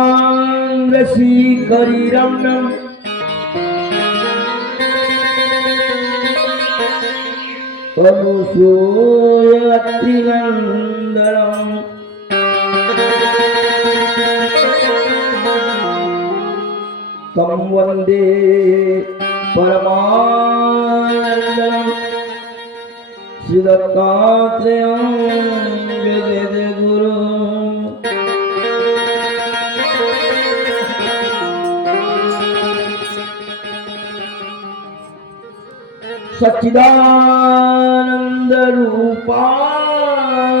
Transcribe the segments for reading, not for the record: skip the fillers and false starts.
शय्याङ्गसी करिरम्यम् अनुसूयत्रिनन्दनम् तं वन्दे परमानन्दम् श्रीदत्तात्रेयं जगद्गुरुम् सच्चिदानंद रूपाय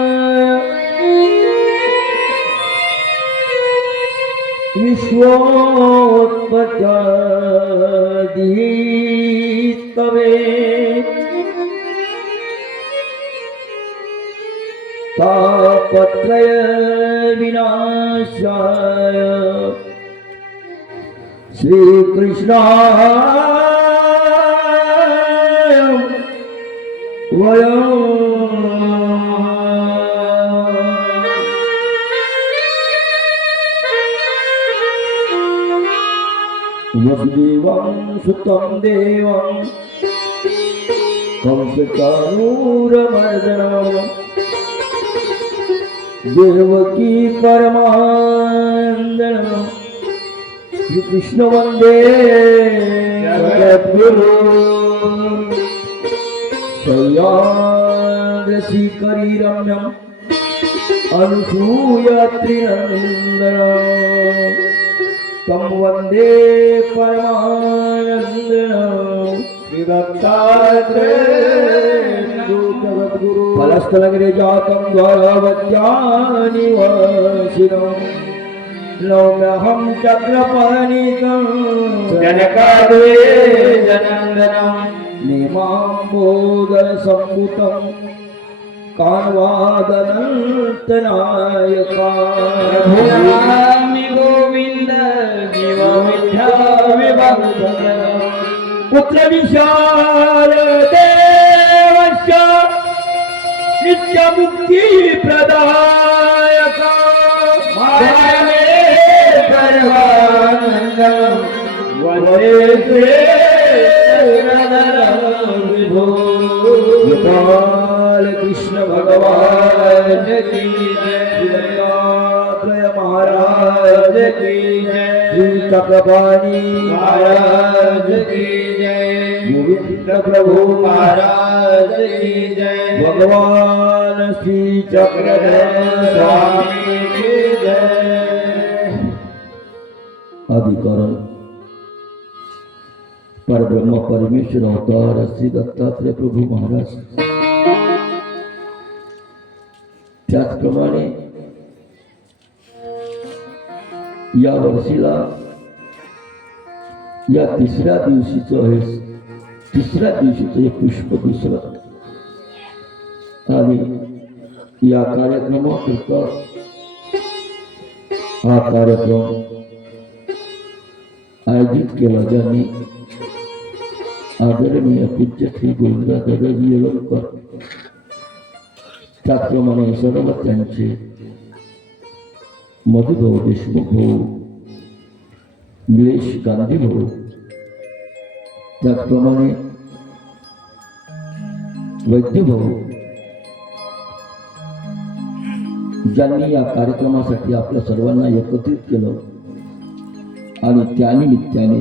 विश्वोत्पत्यादितवे तापत्रय विनाशाय श्री कृष्णाय वयम् वसुदेवं सुतं देवं कंसचाणूरमर्दनं देवकी परमानन्दं श्रीकृष्ण वन्दे जगद्गुरु शय्याङ्गसीकरिरम्यम् अनुसूयत्रिनन्दनम् तं वन्दे परमानन्दं श्रीदत्तात्रेयं जगद्गुरु फलस्थलगिरे जातं द्वारवत्यानिवासिनं नौम्यहं चक्रपाणितं जनकाद्वैजनन्दनं नेमाम्बोदरसम्भुतं कान्वादनन्तनायका भूयामि गोविन्द जीवमिथ्याविवर्धनम् पुत्रविशाल देवस्य नित्यमुक्तिप्रदायका मामे सर्वानन्दं वन्दे विभो कृष्ण भगवान की जय दत्तात्रेय महाराज की जय श्री चक्रपाणि महाराज की जय गोविंद प्रभु महाराज की जय भगवान श्री चक्रधर स्वामी की जय। अधिकरण परब्रह्म परमेश्वर अवतार श्री दत्तात्रेय प्रभू महाराज। त्याचप्रमाणे या वर्षीला या तिसऱ्या दिवशीचं हे पुष्प दुसरं आणि या कार्यक्रमाकरता हा कार्यक्रम आयोजित केला ज्यांनी आदरणीय पूज्य श्री गोविंददादाजी येळवकर त्याचप्रमाणे सर्व त्यांचे मधुभाऊ देशमुख भाऊ निलेश गांधी भाऊ त्याचप्रमाणे वैद्य भाऊ ज्यांनी या कार्यक्रमासाठी आपल्या सर्वांना एकत्रित केलं आणि त्यानिमित्ताने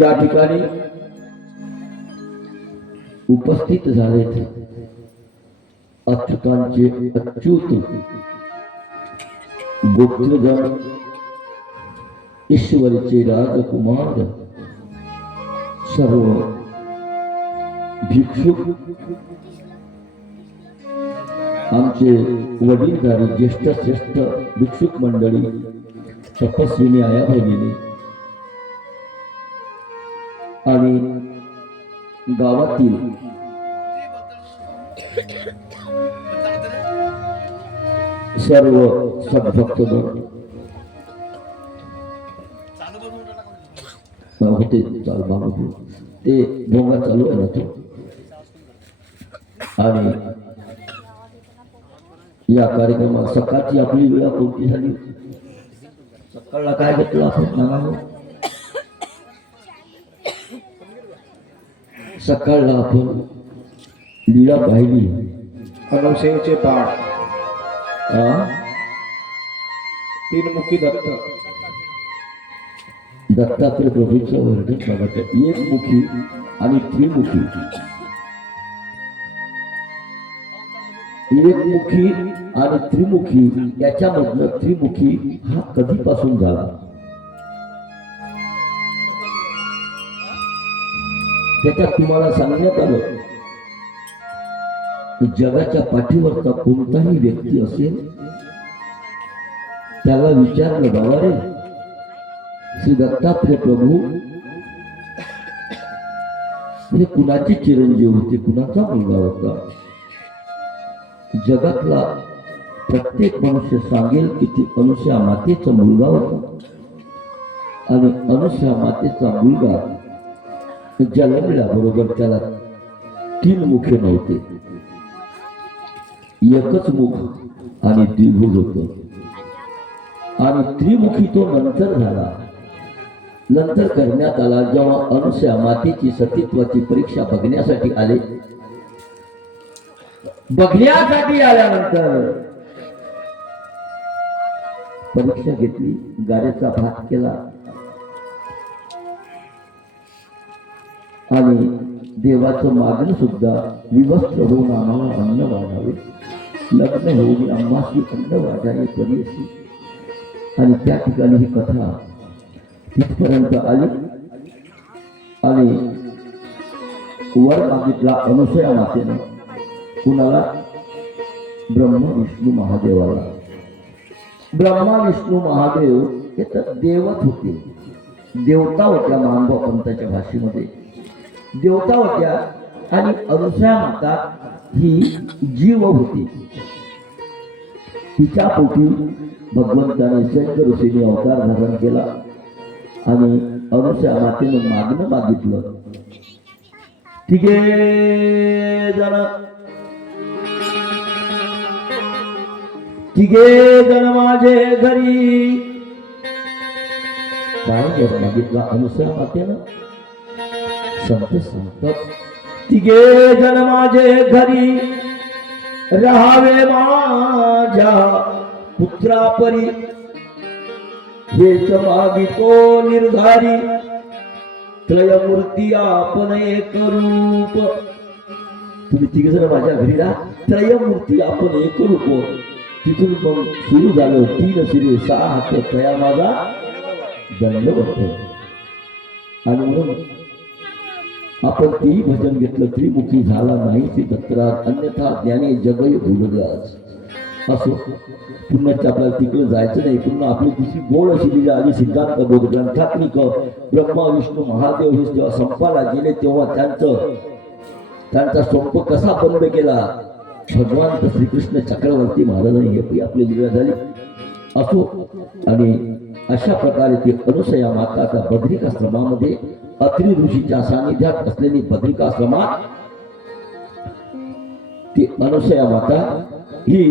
या ठिकाणी उपस्थित झालेत अच्युतांचे अच्युत गोत्रधर ईश्वरीचे राजकुमार सर्व भिक्षुक आमचे वडीलधारी ज्येष्ठ श्रेष्ठ भिक्षुक मंडळी तपस्विनी आया भगिनी आणि गावातील सर्व सद्भक्तगण होते चाल बाबू ते भोंगा चालू आहे ना तो. आणि या कार्यक्रमात सकाळची आपली वेळ कोणती झाली? सकाळला काय घेतलं आपण सांगा. सकाळला आपण लीला पाहिली अनवसेचे पाठ, तीनमुखी दत्त, दत्तात्रय प्रभूचं वर्णन बघायचं. एकमुखी आणि त्रिमुखी. एकमुखी आणि त्रिमुखी याच्यामधलं त्रिमुखी हा कधीपासून झाला? त्याच्यात तुम्हाला सांगण्यात आलं की जगाच्या पाठीवरचा कोणताही व्यक्ती असेल त्याला विचारलं, बाबा रे श्री दत्तात्रय प्रभू हे कुणाचे चिरंजीव होते, कुणाचा मुलगा होता? जगातला प्रत्येक मनुष्य सांगेल की ती अनुसया मातेचा मुलगा होता आणि अनुसया मातेचा मुलगा जन्मल्याबरोबर त्याला 3 मुखे नव्हते, एकच मुख आणि द्विभुज होत. आणि त्रिमुखी तो नंतर झाला. नंतर करण्यात आला जेव्हा अनुसया मातेची सतीत्वाची परीक्षा बघण्यासाठी आले. बघण्यासाठी आल्यानंतर परीक्षा घेतली, गाड्याचा भात केला आणि देवाचं मागणं सुद्धा, विवस्त्र होऊन आम्हाला अन्न वाढावे, लग्न होऊन आम्हाशी अन्न वाढावे परीशी. आणि त्या ठिकाणी ही कथा तिथपर्यंत आली आणि वर मागितला अनुसया मातेने. कुणाला? ब्रह्मा विष्णू महादेवाला. ब्रह्मा विष्णू महादेव हे तर देवच होते, देवता होत्या. महानुभाव पंथाच्या भाषेमध्ये देवता होत्या आणि अनुसया माता ही जीव होती. तिच्या पोटी भगवंताने शंकर ऋषीने अवतार धारण केला आणि अनुसया मातेनं मागणं मागितलं. तिघे जण माझे घरी. काय मागितला अनुसया मातेनं? संत सांगतात, तिघे जण माझे घरी राहावे माझ्या पुत्रापरी, हेच मागितो निर्धारी. त्रयमूर्ती आपण एक रूप. तुम्ही तिघे जण माझ्या घरी राहा, त्रयमूर्ती आपण एक रूप. तिथून मग सुरू झालं 3 शिरे 6 हात तया माझा दंडवत. आणि म्हणून आपण तेही भजन घेतलं, त्रिमुखी झाला नाही ती दत्तराज, अन्यथा ज्ञानी जगही भूलगाज. असो, पुन्हा आपल्याला तिकडे जायचं नाही. पुन्हा आपली दुसरी गोड अशी लीला आली. सिद्धांत बोध ग्रंथातली ब्रह्मा विष्णू महादेव हे जेव्हा संपाला गेले तेव्हा त्यांचा संप कसा बंद केला भगवान श्रीकृष्ण चक्रवर्ती महाराजांनी हे आपली लीला झाली. असो, आणि अशा प्रकारे ती अनुसया माता त्या बद्रिकाश्रमामध्ये अत्रि ऋषीच्या सानिध्यात असलेली बद्रिकाश्रमात ती अनुसया माता ही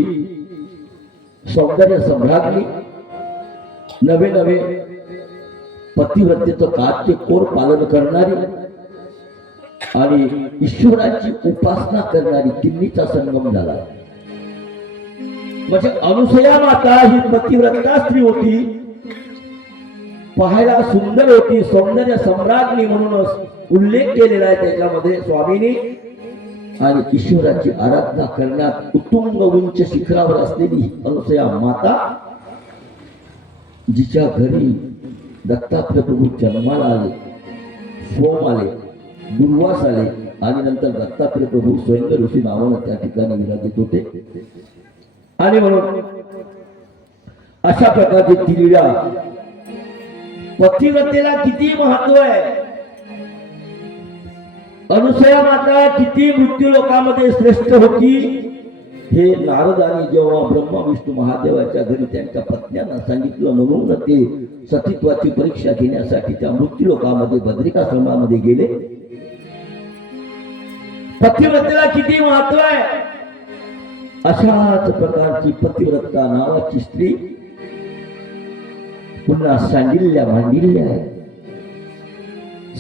सौंदर्य सम्राज्ञी, नवे नवे पतिव्रतेचं काटेकोर पालन करणारी आणि ईश्वराची उपासना करणारी तिन्हीचा संगम झाला. म्हणजे अनुसया माता ही पतिव्रता स्त्री होती, पाहायला सुंदर होती, सौंदर्य सम्राज्ञी म्हणून उल्लेख केलेला आहे त्याच्यामध्ये स्वामींनी. आणि ईश्वराची आराधना करण्यात उत्तुंग उंच शिखरावर असलेली अनुसया माता, जिच्या घरी दत्तात्रय प्रभू जन्माला आले, सोम आले, दुर्वास आले आणि नंतर दत्तात्रय प्रभू स्वयं ऋषी नावानं त्या ठिकाणी विराजित होते. आणि म्हणून अशा प्रकारची तिलीला पतिव्रतेला किती महत्व आहे. अनुसया माता किती मृत्यू लोकांमध्ये श्रेष्ठ होती हे नारदांनी जेव्हा ब्रह्मा विष्णू महादेवाच्या घरी त्यांच्या पत्न्यांना सांगितलं, म्हणून ते सतीत्वाची परीक्षा घेण्यासाठी त्या मृत्यूलोकामध्ये बद्रिकाश्रमामध्ये गेले. पतिव्रतेला किती महत्व आहे. अशाच प्रकारची पतिव्रता नावाची स्त्री पुन्हा सांडिल्य मांडिल्य आहे.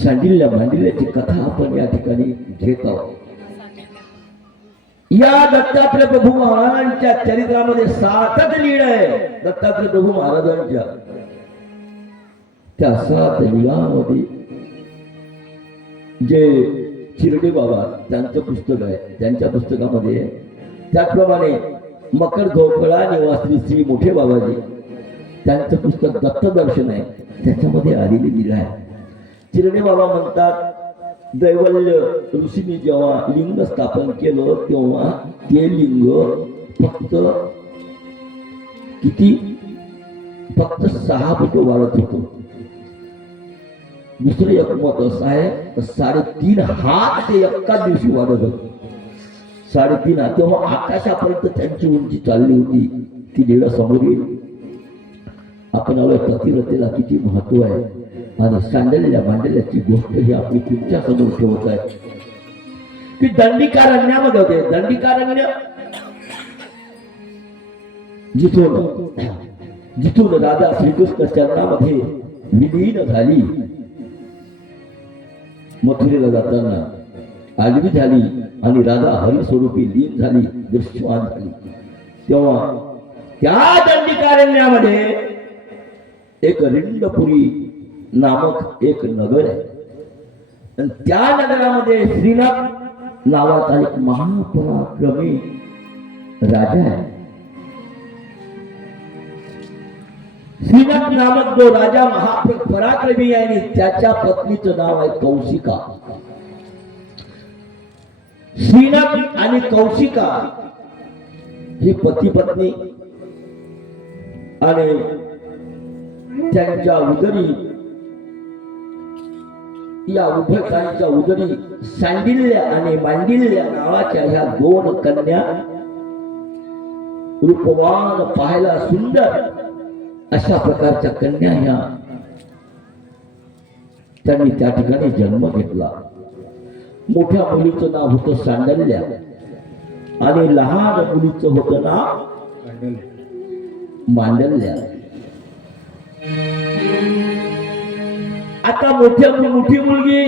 सांडिल्य मांडिल्याची कथा आपण या ठिकाणी घेत आहोत. या दत्तात्रय प्रभू महाराजांच्या चरित्रामध्ये 7च लीळ आहे. दत्तात्रय प्रभू महाराजांच्या त्या 7 लीळांमध्ये जे शिर्डी बाबा त्यांचं पुस्तक आहे, त्यांच्या पुस्तकामध्ये त्याचप्रमाणे मकर झोपळा निवासी श्री मोठे बाबाजी त्यांचं पुस्तक दत्तदर्शन आहे, त्याच्यामध्ये आलेली लीला आहे. शिर्डी बाबा म्हणतात, दैवल्य ऋषींनी जेव्हा लिंग स्थापन केलं तेव्हा ते लिंग फक्त 6 फूट वाढत होतं. दुसरं एक मत असं आहे 3.5 हात ते एका दिवशी वाढत होत. 3.5 हात तेव्हा आकाशापर्यंत त्यांची उंची चालली होती. ती लीला समोर येईल. आपण पतिव्रतेला किती महत्व आहे आणि सांडलेल्या मांडल्याची गोष्ट ही आपली तुमच्या समोर ठेवत आहे की दंडिकारण्यामध्ये होते. दंडिकारण्य जिथून राजा श्रीकृष्ण चरणामध्ये विलीन झाली, मथुरेला जाताना आडवी झाली आणि राधा हरिस्वरूपी लीन झाली, दृश्यमान झाली, तेव्हा त्या दंडिकारण्यामध्ये एक रिंडपुरी नामक एक नगर आहे. आणि त्या नगरामध्ये श्रीनाथ नावाचा एक महापराक्रमी राजा आहे. श्रीनाथ नामक जो राजा महापराक्रमी आहे आणि त्याच्या पत्नीचं नाव आहे कौशिका. श्रीनाथ आणि कौशिका ही पती पत्नी आणि त्यांच्या उदरी, या उभयतांच्या उदरी सांडिल्य आणि मांडिल्य नावाच्या ह्या 2 कन्या, रूपवान पाहायला सुंदर अशा प्रकारच्या कन्या ह्या त्यांनी त्या ठिकाणी जन्म घेतला. मोठ्या मुलीचं नाव होतं सांडल्य आणि लहान मुलीचं होतं नाव मांडल्य. आता मोठी मुलगी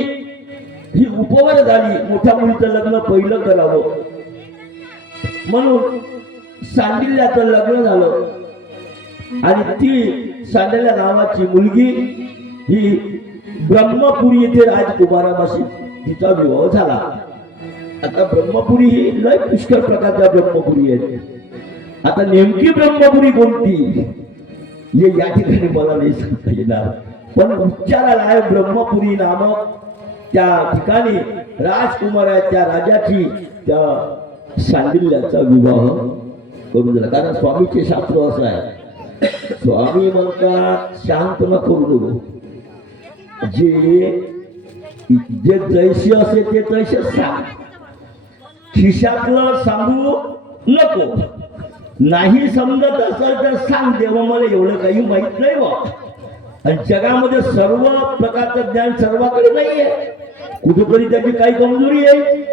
ही उपवर झाली. मोठ्या मुलीचं लग्न पहिलं करावं म्हणून सांडिल्याचं लग्न झालं आणि ती सांडल्या नावाची मुलगी ही ब्रह्मपुरी येथे राजकुमारापाशी तिचा विवाह झाला. आता ब्रह्मपुरी ही लय पुष्कळ प्रकारच्या ब्रह्मपुरी आहे. आता नेमकी ब्रह्मपुरी कोणती हे या ठिकाणी मला नाही सांगता येणार, पण उच्चाराला आहे ब्रह्मपुरी नामक त्या ठिकाणी राजकुमाराच्या राजाची त्या सांडिल्याचा विवाह करून दिला. कारण स्वामीचे शास्त्र असं आहे, स्वामी म्हणतात शांत न करू नको, जे जैसे असे ते तैसे सांग, खिशातलं सांगू नको, नाही समजत असेल तर सांग, देवा मला एवढं काही माहित नाही बा. आणि जगामध्ये सर्व प्रकारचं ज्ञान सर्वांकडे नाहीये, कुठेतरी त्याची काही कमजोरी आहे.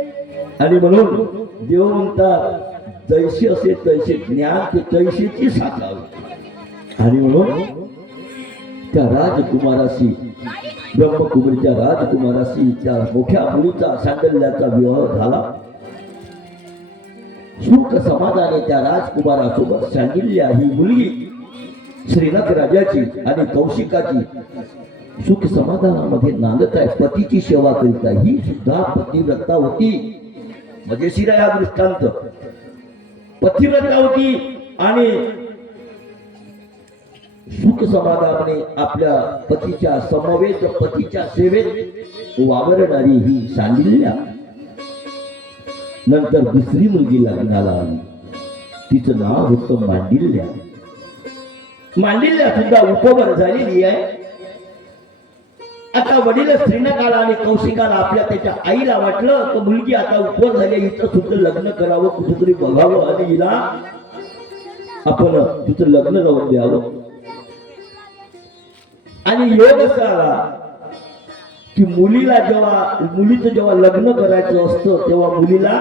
आणि म्हणून देव म्हणतात जैसे असे तैसे ज्ञान ते तैसेची साधावे. आणि म्हणून त्या राजकुमाराशी, ब्रह्मकुमारीच्या राजकुमाराशी त्या मोठ्या मुलीचा सांडल्याचा विवाह झाला. सुख समाधाने त्या राजकुमारासोबत सांडिल्या ही मुलगी श्रीनाथ राजाची आणि कौशिकाची सुख समाधानामध्ये नांदत आहे, पतीची सेवा करीत आहे. ही सुद्धा पतिव्रता होती. मजेशीर आहे हा दृष्टांत. पतिव्रता होती आणि सुख समाधानाने आपल्या पतीच्या समवेत, पतीच्या सेवेत वावरणारी ही सांडिल्या. नंतर दुसरी मुलगी लग्नाला आली, तिचं नाव होतं मांडिल्या. मांडिल्या सुद्धा उपवर झालेली आहे. आता वडील श्रीनकाला आणि कौशिकाला आपल्या त्याच्या आईला वाटलं की मुलगी आता उपवर झाली, हिचं सुद्धा लग्न करावं, कुठेतरी बघावं आणि हिला आपण तिचं लग्न जाऊन द्यावं. आणि योग असा आला की मुलीचं जेव्हा लग्न करायचं असतं तेव्हा मुलीला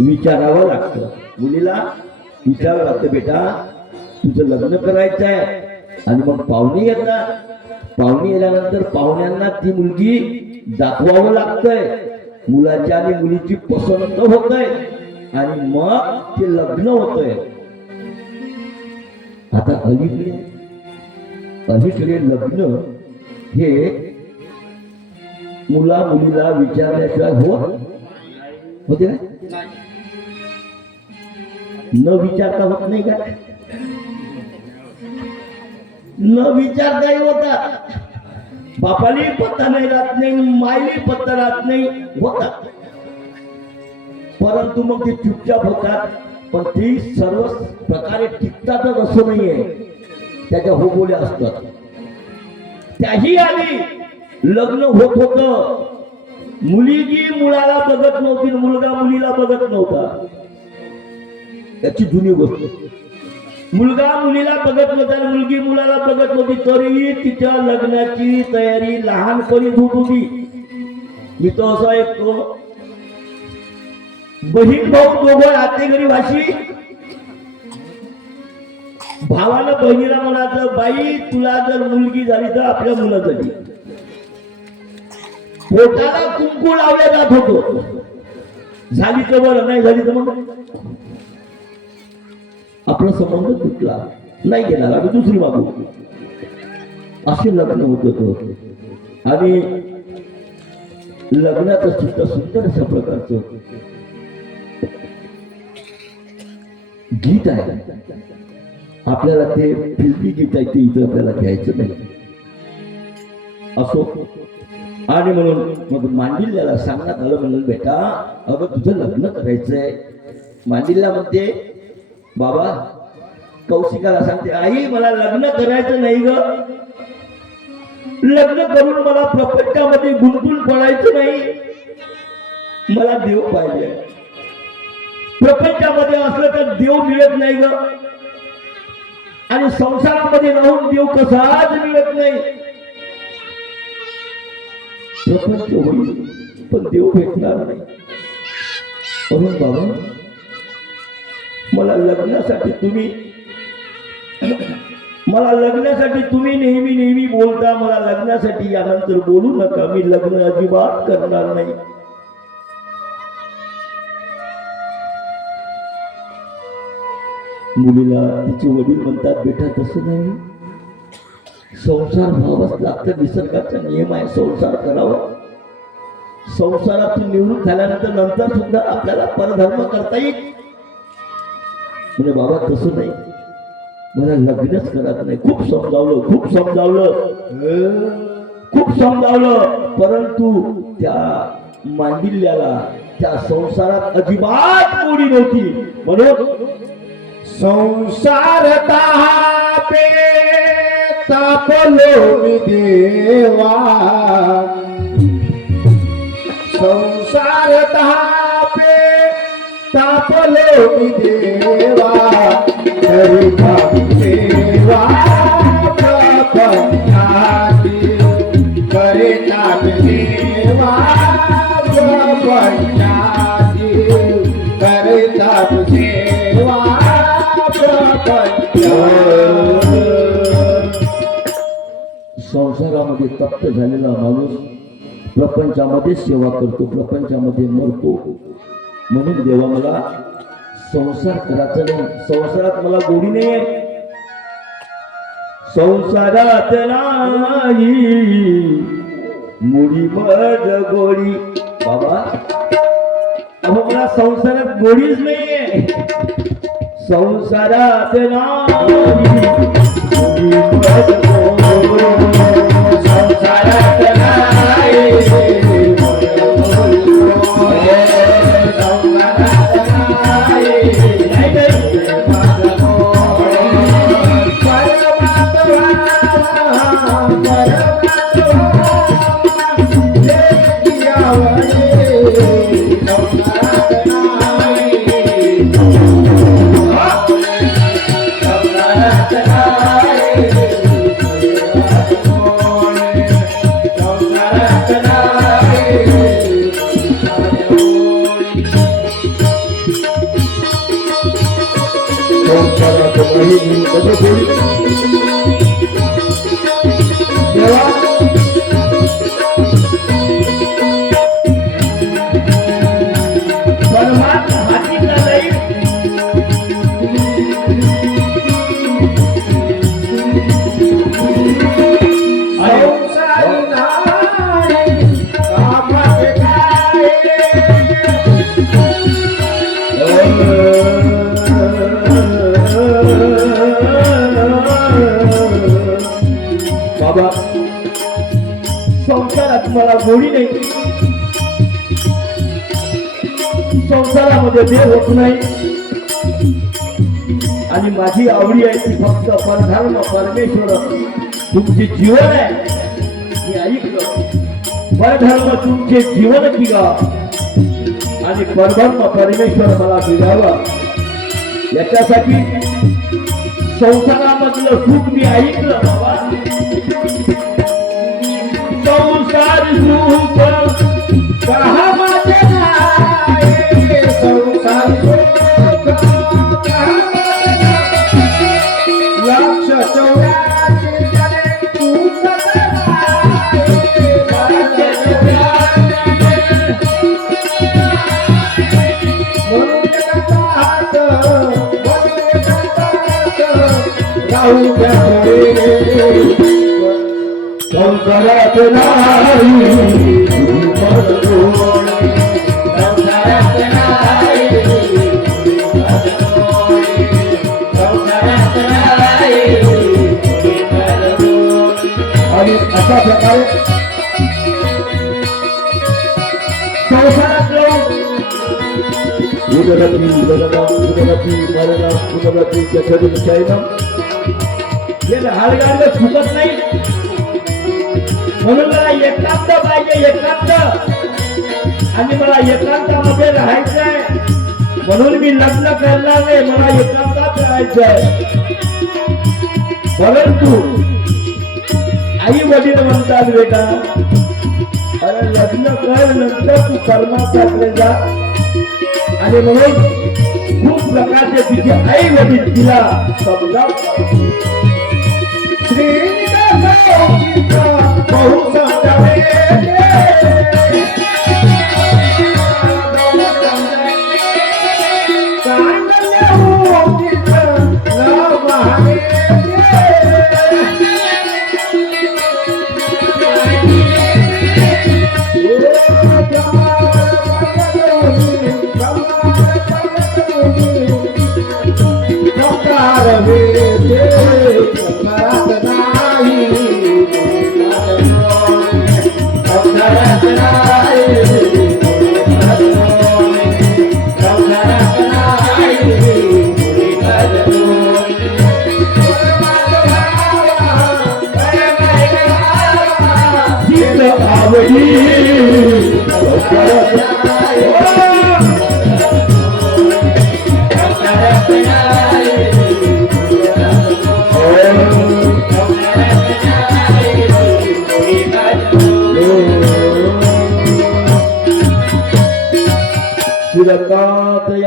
विचारावं लागतं. मुलीला विचारावं लागतं, बेटा तुझं लग्न करायचं आहे. आणि मग पाहुणे येतात. पाहुणे येल्यानंतर पाहुण्यांना ती मुलगी दाखवावं लागतंय. मुलाच्या आणि मुलीची पसंत होतय आणि मग ते लग्न होतंय. आता अलीकडे लग्न हे मुला मुलीला विचारल्याशिवाय होते का? न विचारता होत नाही का? न विचारताही होता. बापाली पत्ता नाही राहत नाही, मायली पत्ता राहत नाही, होतात. परंतु मग ते चुपचाप होतात. पण ती सर्व प्रकारे टिकतातच असं नाहीये. त्याच्या होबोल्या असतात. त्याही आधी लग्न होत होत. मुलगी मुलाला बघत नव्हती, मुलगा मुलीला बघत नव्हता. त्याची जुनी गोष्ट. मुलगा मुलीला बघत नव्हता, मुलगी मुलाला बघत नव्हती, तरीही तिच्या लग्नाची तयारी लहानपणीच होत होती. मी तो असा ऐकतो, बहीण भाऊ दोघं आते घरी भाशी. भावानं बहिणीला म्हणायचं, बाई तुला जर मुलगी झाली तर आपल्या मुलासाठी पोटाला कुंकू लावल्या जात होतो. झाली तर बरं, नाही झाली तर मग आपला संबंध तुटला, नाही घेणार, आम्ही दुसरी मागू. असे लग्न होत होतं. आणि लग्नाचं सुद्धा सुंदर अशा प्रकारचं गीत आहे. आपल्याला ते फिल्मी गीत आहे ते इथं आपल्याला घ्यायचं नाही. असो. आणि म्हणून मग मांडिल्याला सांगण्यात आलं, म्हणून बेटा अगं तुझं लग्न करायचंय. मांडिल्या म्हणते, बाबा कौशिकाला सांगते, आई मला लग्न करायचं नाही ग. लग्न करून मला प्रपंचामध्ये गुंतून पडायचं नाही. मला देव पाहिजे. प्रपंचामध्ये असलं तर देव मिळत नाही ग. आणि संसारामध्ये राहून देव कसाच मिळत नाही. प्रपंच होईल पण देव भेटणार नाही. म्हणून बाबा मला लग्नासाठी तुम्ही नेहमी बोलता. मला लग्नासाठी यानंतर बोलू नका. मी लग्न अजिबात करणार नाही. मुलीला तिचे वडील म्हणतात, बेटा तसं नाही, संसार व्हावाच लागतं. निसर्गाचा नियम आहे, संसार करावा. संसारातून निवृत्त झाल्यानंतर नंतर सुद्धा आपल्याला परधर्म करता येईल. म्हणजे बाबा तसं नाही, मला लग्नच करत नाही. खूप समजावलं, परंतु त्या मांडिल्याला त्या संसारात अजिबात गोडी नव्हती. म्हणून संसार तापे तापलो मी देवा. संसार तापे तापलो मी देवा. तरी देवा प्रपंचाची करे ताप देवा. प्रपंचाची करे ताप देवा. संसारामध्ये तप्त झालेला माणूस प्रपंचामध्ये सेवा करतो, प्रपंचामध्ये मरतो. म्हणून देवा मला संसार करायचा नाही. संसारात मला गोडी नाही. संसारात नाही मुडी मज गोडी. बाबा अहो मला संसारात गोडीच नाहीये. संसारात नाही मुडी मज गोडी. संसारात नाही संसारात नाही मी कसं बोली देवा परमात्मा हातीला नाही संसारी नाही कामाचे काय बाबा संसारात मला गोडी नाही संसारामध्ये देव होत नाही आणि माझी आवडी आहे ती फक्त परधर्म परमेश्वर तुमचे जीवन आहे मी ऐकलं परधर्म तुमचे जीवन की गा आणि परधर्म परमेश्वर मला मिळावा याच्यासाठी संसारामधलं सुख मी ऐकलं बाबा संसार सुख कहा माझे नाही संसारी सुख कहा माझे नाही. लक्ष 84 जणे चूकत नाही. म्हणून जगात, म्हणून जगात राहू द्या पुढे. संसारात नाही आणि अशा प्रकारे संसारात हालगाडलं चुकत नाही म्हणून मला एकांत पाहिजे एकांत आणि मला एकांतामध्ये राहायचंय म्हणून मी लग्न करणार नाही मला एकांतात राहायचंय परंतु आई वडील म्हणतात बेटा अरे लग्न कर नंतर तू कर्माकडे जा आणि म्हणून खूप प्रकारचे तिचे आई वडील तिला समजावतात बहु समजावे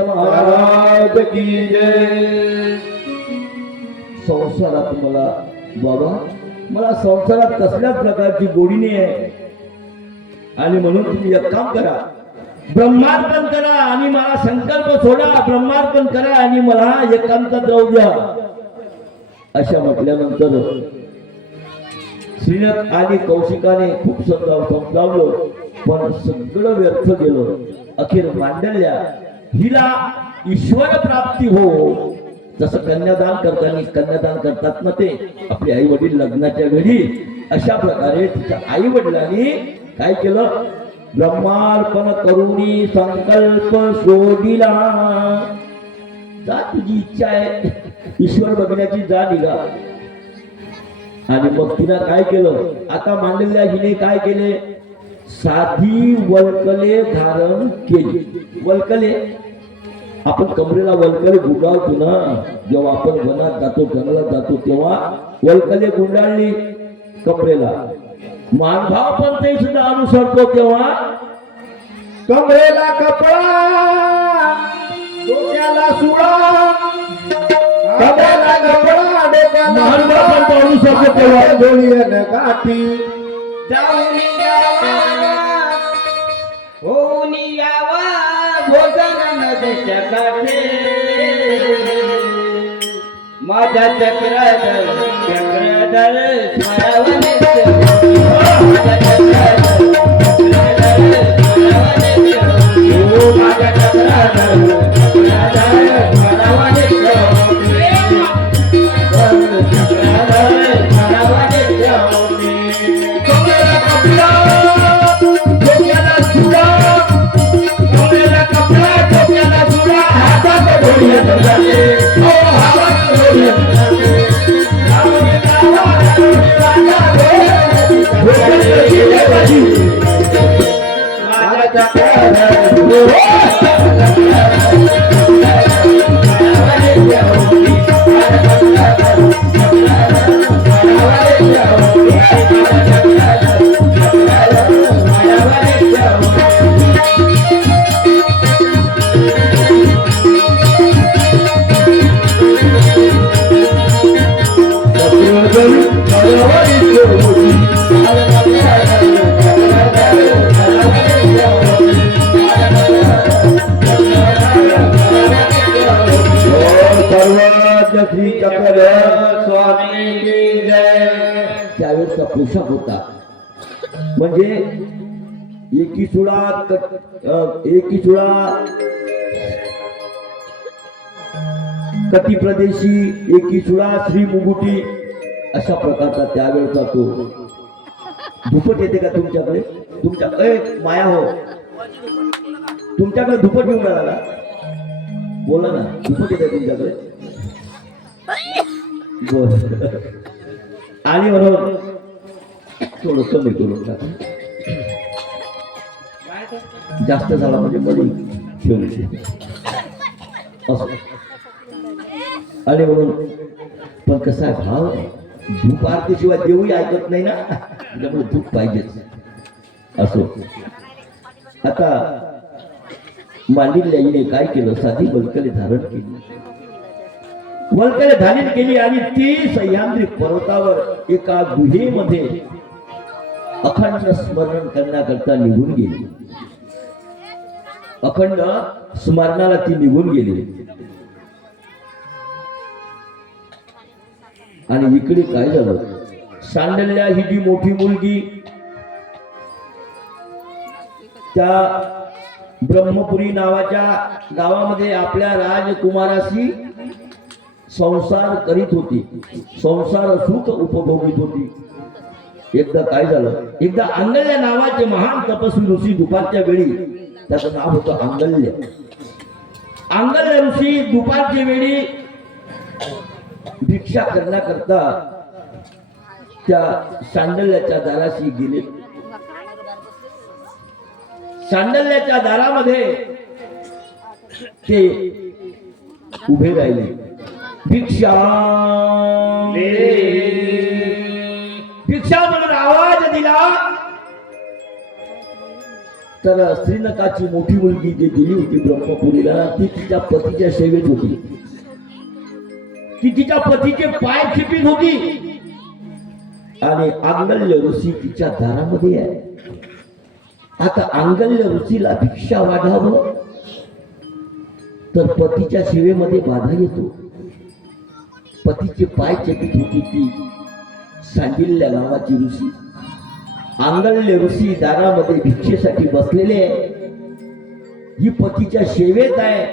महाराज की जय संसारात मला बाबा मला संसारात कसल्याच प्रकारची गोडी नाही आहे आणि म्हणून तुम्ही एक काम करा ब्रह्मार्पण करा आणि मला संकल्प सोडा ब्रह्मार्पण करा आणि मला एकांतात राहू द्या अशा म्हटल्यानंतर श्रीनाथ आणि कौशिकाने खूप समजावलं पण सगळं व्यर्थ गेलं अखेर मांडल्या हिला ईश्वर प्राप्ती हो जसं कन्यादान करतात ना ते आपले आई वडील लग्नाच्या वेळी अशा प्रकारे तिच्या आई वडिलांनी काय केलं ब्रह्मार्पण करुणी संकल्प सोडिला जा तुझी इच्छा आहे ईश्वर बघण्याची जा निघा आणि मग तिला काय केलं आता मांडलेल्या हिने काय केले साधी वल्कले धारण केली वल्कले आपण कमरेला वल्कले गुंडाळतो ना जेव्हा आपण वनात जातो जंगलात जातो तेव्हा वल्कले गुंडाळली कमरेला मानभाव पण ते सुद्धा अनुसरतो तेव्हा कमरेला कपडा डोक्याला सुळा कमला कपडा डोक्याला महान बापांचा अनुसर्ग केला. डोळीयन गाठी जाऊन यावा होऊन यावा भोजन नदीच्या काठी माझ्या चक्रधर स्मरावने माझ्या चक्रधर श्री चक्रधर स्वामी की जय. त्यावेळेचा पोशाख होता म्हणजे एकी सुळा कटी प्रदेशी, एकी सुळा श्री मुगुटी, अशा प्रकारचा त्यावेळेचा तो. धुपट येते का तुमच्याकडे? तुमच्याकडे माया हो, तुमच्याकडे धुपट येऊन राहिला का? बोला ना, धुपट येते तुमच्याकडे? बर. आणि म्हणून थोडं कमी करून टाका. जास्त झाला म्हणजे बरी ठेवली असं. आणि म्हणून पण कसा आहे भाव, धूप आरतीशिवाय देवही ऐकत नाही ना, त्यामुळे धूप पाहिजेच असो. आता मांडील्या आईने काय केलं, साधी वल्कले धारण केली, वल्कले धारण केली आणि ती सह्याद्री पर्वतावर एका गुहेमध्ये अखंड स्मरण करण्याकरता निघून गेली. अखंड स्मरणाला ती निघून गेली. आणि इकडे काय झालं, सांडल्या ही जी मोठी मुलगी त्या ब्रह्मपुरी नावाच्या गावामध्ये आपल्या राजकुमाराशी संसार करीत होती, संसार सुख उपभोगीत होती. एकदा काय झालं, एकदा अंगल्य नावाचे महान तपस्वी ऋषी दुपारच्या वेळी, त्याचं नाव होतं अंगल्य. अंगल्य ऋषी दुपारच्या वेळी भिक्षा करण्याकरता त्या सांडल्याच्या दाराशी गेले. सांडल्याच्या दारामध्ये ते उभे राहिले. भिक्षा भिक्षा म्हणून आवाज दिला तर श्रीनकाची मोठी मुलगी जी गेली होती ब्रह्मपुरीला, ती तिच्या पतीच्या सेवेत होती. ती तिच्या पतीचे पाय खेपीत होती आणि अंगल्य ऋषी तिच्या दारामध्ये आहे. आता अंगल्य ऋषीला भिक्षा वाढावं तर पतीच्या सेवेमध्ये बाधा येतो. पतीचे पाय चेपित होती ती सांडिल्य नावाची ऋषी. अंगल्य ऋषी दारामध्ये भिक्षेसाठी बसलेले आहे. ही पतीच्या सेवेत आहे.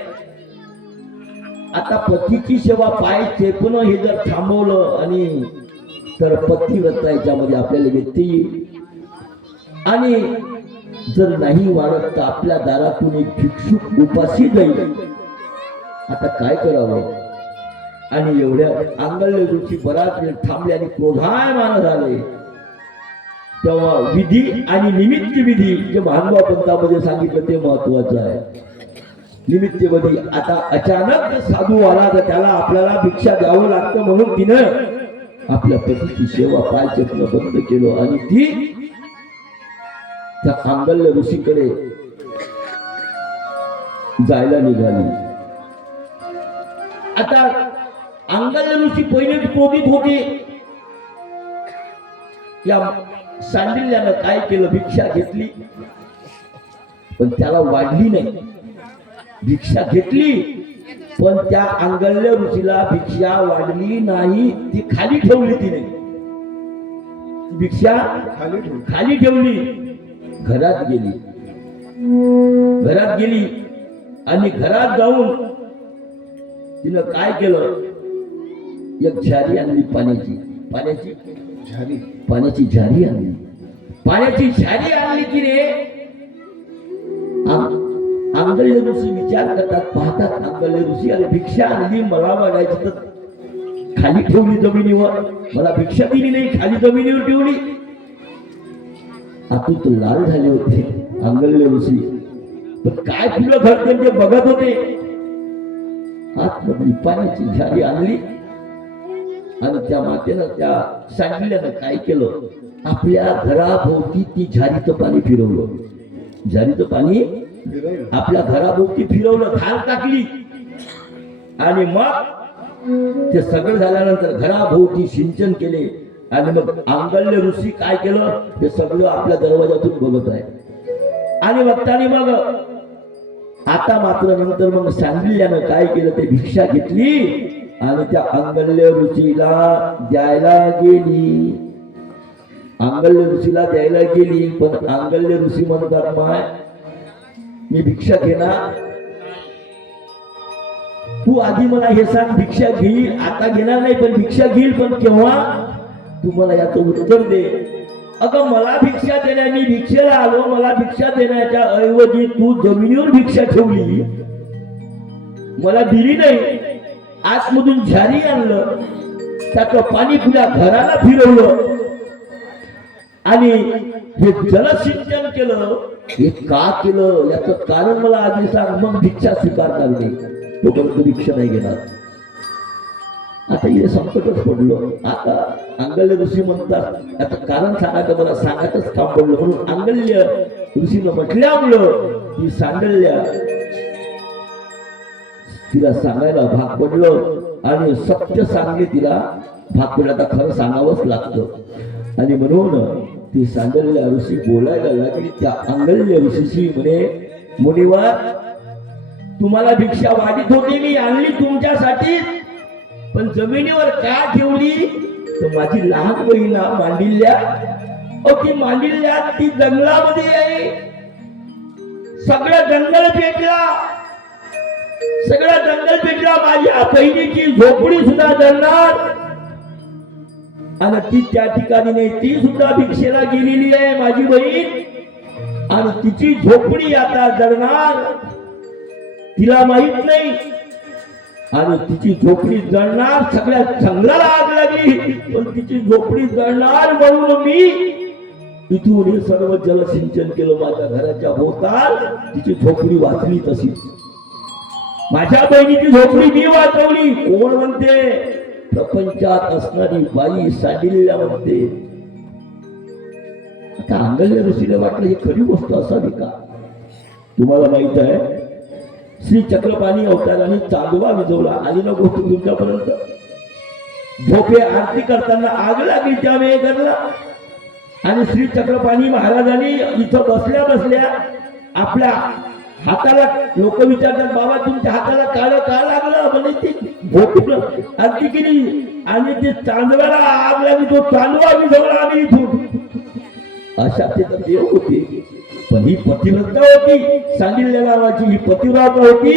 आता पतीची सेवा पाय चेपणं हे जर थांबवलं आणि तर पतिव्रता याच्यामध्ये आपल्याला व्यत्यय येईल. आणि जर नाही वाढत तर आपल्या दारातून एक भिक्षुक उपाशी जाईल. आता काय करावं? आणि एवढ्या अंगल्य ऋषी बराच वेळ थांबले आणि क्रोधायमान झाले. तेव्हा विधी आणि निमित्त विधी जे महानुभाव पंथामध्ये सांगितलं ते महत्वाचं आहे. निमित्त विधी, आता अचानक साधू आला तर त्याला आपल्याला भिक्षा द्यावं लागतं, म्हणून तिनं आपल्या पतीची सेवा पाय चेपणं बंद केलं आणि ती त्या अंगल्य ऋषीकडे जायला निघाली. आता अंगल्य ऋषी पहिले क्रोधित होते. या सांडिल्यानं काय केलं, भिक्षा घेतली पण त्याला वाढली नाही. भिक्षा घेतली पण त्या अंगल्य ऋषीला भिक्षा वाढली नाही, ती खाली ठेवली. तिने भिक्षा खाली ठेवली. घरात गेली आणि घरात जाऊन तिनं काय केलं, एक झारी आणली पाण्याची झारी आणली. पाण्याची झारी आणली तिने. अंगल्य ऋषी विचार करतात, पाहतात अंगल्य ऋषी अरे भिक्षा आणली, मला वाढायची तर खाली ठेवली जमिनीवर, मला भिक्षा दिली नाही, खाली जमिनीवर ठेवली. आतून लाल झाले होते अंगल्य ऋषी, पण काय तुला घडतं ते बघत होते. आतमधली पाण्याची झारी आणली आणि त्या मातेनं, त्या सांडल्यानं काय केलं, आपल्या घराभोवती ती झारीचं पाणी फिरवलं. झारीचं पाणी आपल्या घराभोवती फिरवलं, धार टाकली आणि मग ते सगळं झाल्यानंतर घराभोवती सिंचन केले. आणि मग अंगल्य ऋषी काय केलं, ते सगळं आपल्या दरवाजातून बघत आहे. आणि बघताना मग आता मात्र नंतर मग सांडिल्यानं काय केलं, ते भिक्षा घेतली आणि त्या अंगल्य ऋषीला द्यायला गेली. पण अंगल्य ऋषी म्हणतात, माय मी भिक्षा घेणार, तू आधी मला हे सांग, भिक्षा घेईल, आता घेणार नाही पण भिक्षा घेईल, पण केव्हा, तू मला याचं उत्तर दे. अगं मला भिक्षा देण्या, मी भिक्षेला आलो, मला भिक्षा देण्याच्या ऐवजी तू जमिनीवर भिक्षा ठेवली, मला दिली नाही. आतमधून झारी आणलं, त्याचं पाणी तुझ्या घराला फिरवलं आणि हे जलसिंचन केलं. हे का केलं याचं कारण मला आधी सांग, मग भिक्षा स्वीकारणार नाही, तोपर्यंत भिक्षा नाही घेणार. आता हे संकटच पडलं. आता अंगल्य ऋषी म्हणतात, आता कारण सांगायचं मला सांगायचंच काम पडलं. म्हणून अंगल्य ऋषीनं म्हटल्यामुळं ती सांडल्या तिला सांगायला भाग पडलं आणि सत्य सांगणे तिला भाग पडलं. आता खरं सांगावंच लागतं आणि म्हणून ती सांडल्या ऋषी बोलायला लागली त्या अंगल्य ऋषीशी, म्हणे मुनिवर, तुम्हाला भिक्षा वाढीत होती, मी आणली तुमच्यासाठी, पण जमिनीवर का ठेवली, तर माझी लहान बहीण मांडिल्या, ती मांडिल्या ती जंगलामध्ये आहे, सगळं जंगल पेटला, माझ्या बहिणीची झोपडी सुद्धा जळणार आणि ती त्या ठिकाणी नाही, ती सुद्धा भिक्षेला गेलेली आहे माझी बहीण, आणि तिची झोपडी आता जळणार, तिला माहित नाही, आणि तिची झोपडी जळणार. सगळ्या जंगलाला आग लागली पण तिची झोपडी जळणार, म्हणून मी इथून हे सर्व जलसिंचन केलं माझ्या घराच्या भोवताल, तिची झोपडी वाचली. तशीच माझ्या बहिणीची झोपडी मी वाचवली. कोण म्हणते, प्रपंचात असणारी बाई सांडिल्या म्हणते. आता अंगल्य ऋषीला वाटलं ही खरी गोष्ट असावी का. तुम्हाला माहित आहे, श्री चक्रपाणी अवताराने चांदवा विजवला. आली ना गोष्ट तुमच्यापर्यंत. झोपे आरती करताना आग लागली त्या वेळेला, आणि श्री चक्रपाणी महाराजांनी इथं बसल्या बसल्या आपल्या हाताला, लोक विचारतात, बाबा तुमच्या हाताला काळं का लागलं, म्हणजे ती झोपून आरती केली आणि ते चांदव्याला आग लागली, तो चांदवा विजवला आणि इथून. अशा ते देव होते. पण ही पतिव्रता होती, सांगितल्या नावाची ही पतिव्रता होती.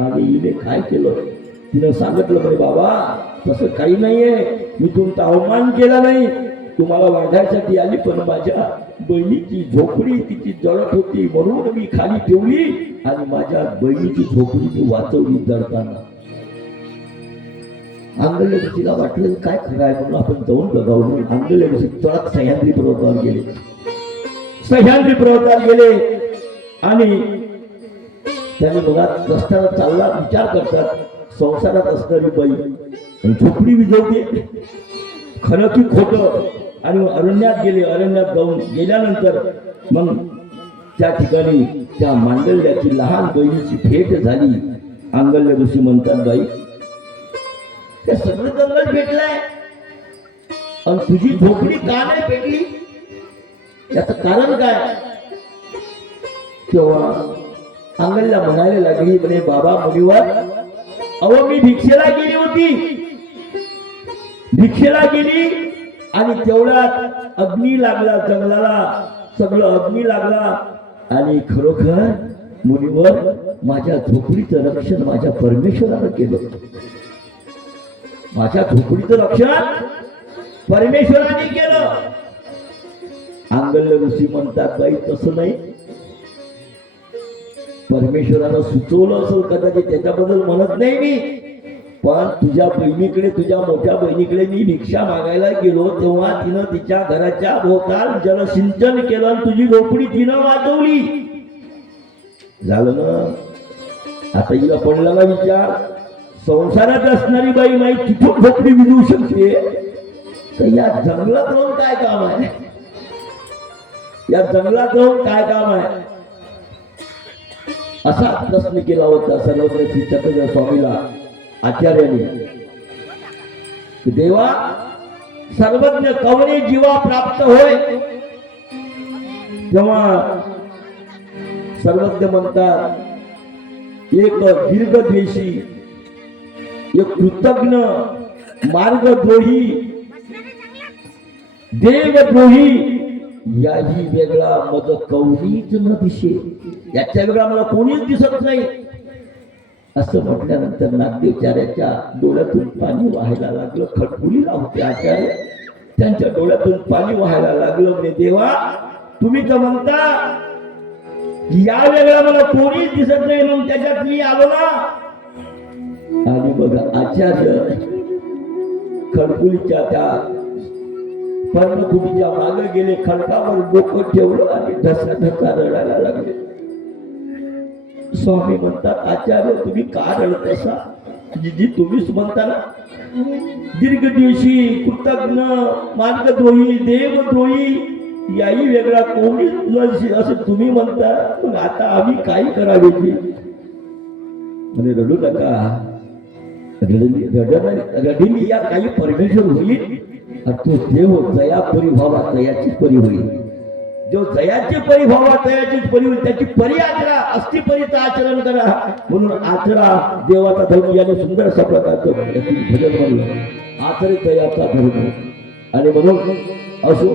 आणि हिने काय केलं, तिनं सांगितलं, म्हणे बाबा तसं काही नाहीये, मी तुमचा अवमान केला नाही, तुम्हाला वाढायसाठी आली, पण माझ्या बहिणीची झोपडी तिची जळत होती म्हणून मी खाली ठेवली आणि माझ्या बहिणीची झोपडी मी वाचवली जळताना. अंगल्य ऋषीला वाटलं काय खरं आहे म्हणून आपण जाऊन बघावं म्हणून अंगल्य ऋषी तळात सह्याद्री पर्वतावर गेले. सह्याद्री पर्वतावर गेले आणि त्याने मनात रस्त्याला चालला विचार करतात, संसारात असणारी बाई झोपडी विजवते, खरं की खोटं. आणि अरण्यात गेले. अरण्यात जाऊन गेल्यानंतर मग त्या ठिकाणी त्या मांडल्याची लहान बहिणीची भेट झाली. अंगल्य ऋषी म्हणतात, बाई हे सगळं जंगल भेटलंय आणि तुझी झोपडी का नाही भेटली? याचं कारण काय? तेव्हा अंगलला म्हणायला लागली, म्हणे बाबा मुनिवर, अहो मी भिक्षेला गेली होती, भिक्षेला गेली आणि तेवढ्यात अग्नी लागला जंगलाला, सगळं अग्नी लागला आणि खरोखर मुनिवर माझ्या झोपडीचं रक्षण माझ्या परमेश्वरानं केलं. माझ्या झोपडीचं रक्षण परमेश्वराने केलं. अंगल्य ऋषी म्हणतात, बाई तसं नाही, परमेश्वरानं सुचवलं असेल कदाचित, त्याच्याबद्दल म्हणत नाही मी, पण तुझ्या बहिणीकडे, तुझ्या मोठ्या बहिणीकडे मी भिक्षा मागायला गेलो तेव्हा तिनं तिच्या घराच्या भोवताल जलसिंचन केलं आणि तुझी झोपडी तिनं वाचवली. झालं ना? आता हिला पडला ना विचार, संसारात असणारी बाई माई तिथून झोपडी विजवू शकते, तर या जंगलात राहून काय काम आहे? या जंगलात राहून काय काम आहे? असा प्रश्न केला होता सर्वत्र श्री चक्रधर स्वामीला आचार्यांनी. देवा सर्वज्ञ कवने जीवा प्राप्त होय. तेव्हा सर्वज्ञ म्हणतात, एक दीर्घद्वेषी, एक कृतज्ञ, मार्गद्रोही, देवद्रोही, याही वेगळा मज कवनीच न दिसे. याच्या वेगळा मला कोणीच दिसत नाही. असं म्हटल्यानंतर नागदेवचार्याच्या डोळ्यातून पाणी व्हायला लागलं. खटकुलीला होते आचार्य, त्यांच्या डोळ्यातून पाणी व्हायला लागलं. म्हणजे देवा तुम्ही तर म्हणता या वेगळा मला कोणीच दिसत नाही, म्हणून त्याच्यात मी आलो ना. आणि बघा आचार्य खडकुलीच्या त्या पर्णकुटीच्या मागे गेले, खडकावर डोकं ठेवलं आणि ढसा ढसा रडायला लागले. स्वामी म्हणतात, आचार्य तुम्ही का रडत असा? जी तुम्हीच म्हणता ना, दीर्घदिवशी, कृतज्ञ, मार्गद्रोही, देवद्रोही, याही वेगळा कोणी नशी असं तुम्ही म्हणता. पण आता आम्ही काय करावे? म्हणजे रडू नका, रडली या काही परमेश्वर होईल. तो देव जया परिभावा तयाची परी होईल. जो जयाची परिभावा तयाचीच परी होईल, त्याची परी आचरा, अस्थि परीचं आचरण करा. म्हणून आचरा देवाचा धर्म. याने सुंदर अशा प्रकारचं भजन म्हणलं, आचरे तयाचा धर्म. आणि म्हणून असो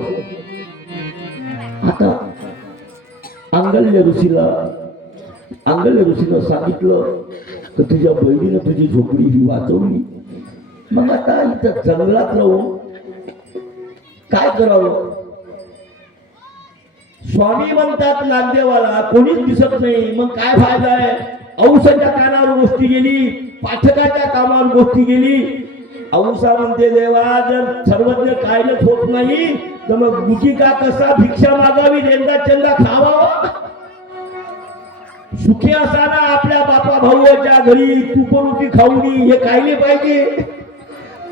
आता अंगल्य ऋषीनं सांगितलं की तुझ्या बहिणीनं तुझी झोपडी ही वाचवली. मग आता इथं जंगलात राहून काय करावं? स्वामी म्हणतात नागदेवाला कोणीच दिसत नाही, मग काय फायदा आहे? औषधाच्या कानावर गोष्टी गेली, पाठकाच्या कामावर गोष्टी गेली. औसा म्हणते, देवा जर सर्वज्ञ कायच होत नाही तर मग गुटिका कसा भिक्षा मागावी, यंदा चंदा खावा. सुखी असताना आपल्या बापा भाऊच्या घरी तुपरुटी खाऊनी हे खायले पाहिजे.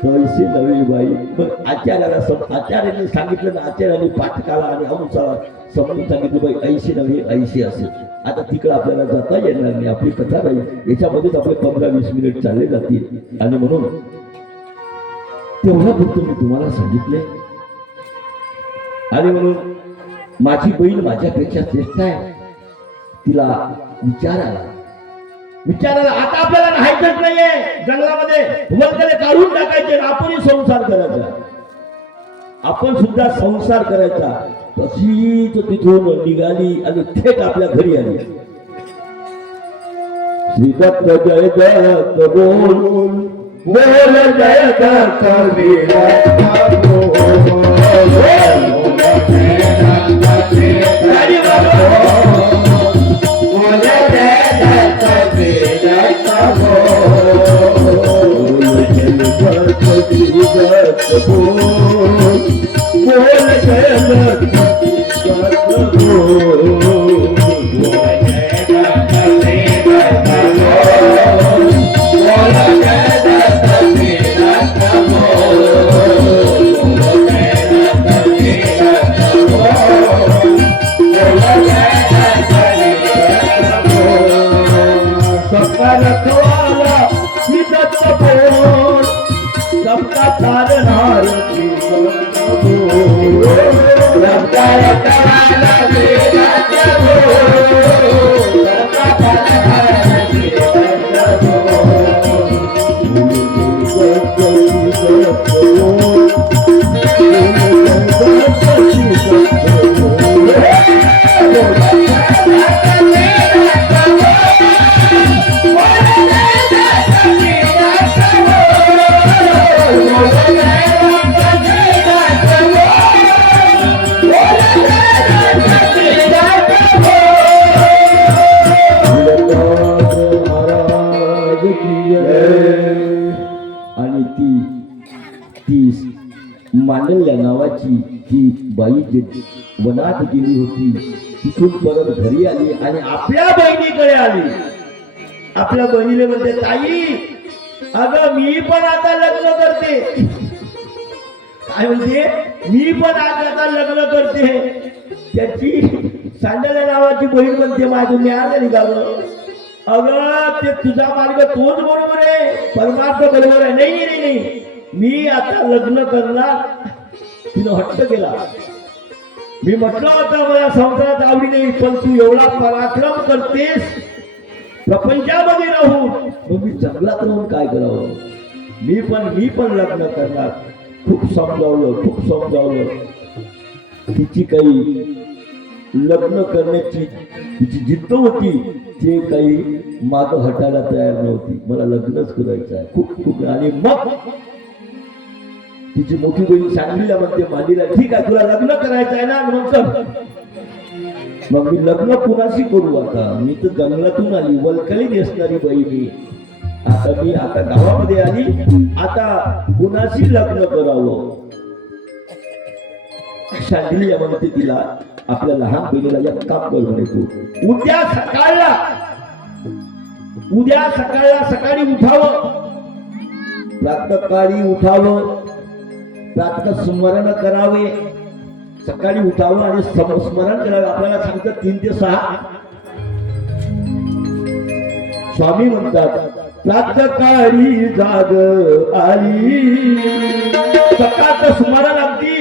पैसे नवी बाई. मग आचार्याने सांगितलं ना, आचार्याने पाठकाला आणि अंशाला समजून सांगितलं, बाई ऐशी नव्हे ऐशी असेल. आता तिकडे आपल्याला जाता येणार नाही, आपली कथा राहील याच्यामध्येच आपले 15-20 मिनिट चालले जातील. आणि म्हणून तेवढा फक्त मी तुम्हाला सांगितले. आणि म्हणून माझी बहीण माझ्यापेक्षा श्रेष्ठ आहे, तिला विचारायला आता आपल्याला राहायचंच नाहीये जंगलामध्ये, वरकडे काढून टाकायचे, आपणही संसार करायचा, आपण सुद्धा संसार करायचा. तशीच तिथून निघाली आणि थेट आपल्या घरी आली. श्रीदत्त जय दत्त बोल बोल जय दत्त सबका तारनहार श्रीमंत हो सबका रखवाला श्रीमंत हो सबका तारनहार श्रीमंत आणि ती मांडल्या नावाची ती बाई जी वनात गेली होती तिथून परत घरी आली आणि आपल्या बहिणीकडे आली. आपल्या बहिणीला म्हणते, ताई अगं मी पण आता लग्न करते. काय म्हणते, मी पण आता लग्न करते. त्याची सांडल्या नावाची बहीण म्हणते, माझी मिळाली का गं? अगं ते तुझा मार्ग तोच बरोबर आहे, परमार्थ बरोबर आहे. नाही नाही नाही, मी आता लग्न करणार. तिनं हट्ट केला. मी म्हटलं होतं मला संसारात आवडी नाही, पण तू एवढा पराक्रम करतेस प्रपंचामध्ये राहून, मग मी जंगलात राहून काय करावं? मी पण लग्न करणार. खूप समजावलं. तिची काही लग्न करण्याची तिची जिद्द होती, ते काही माग हटायला तयार नव्हती. मला लग्नच करायचं आहे खूप. आणि मग तिची मोठी बहीण सांगलीला म्हणते, मांडीला ठीक आहे, तुला लग्न करायचं आहे ना, मग मी लग्न कुणाशी करू? आता मी तर जंगलातून आली, वलकली नेसणारी बाई मी. आता गावामध्ये आली, आता कुणाशी लग्न करावं? सांगली म्हणते तिला, आपल्या लहान बहिणीला एक काम कर म्हणे, तू उद्या सकाळला सकाळी उठावं, प्रातःकाळी उठावं, प्रातः स्मरण करावे. सकाळी उठावं आणि स्मरण करावे. आपल्याला सांगतात 3 ते 6. स्वामी म्हणतात, प्रातःकाळी जाग आली. सकाळचं स्मरण अगदी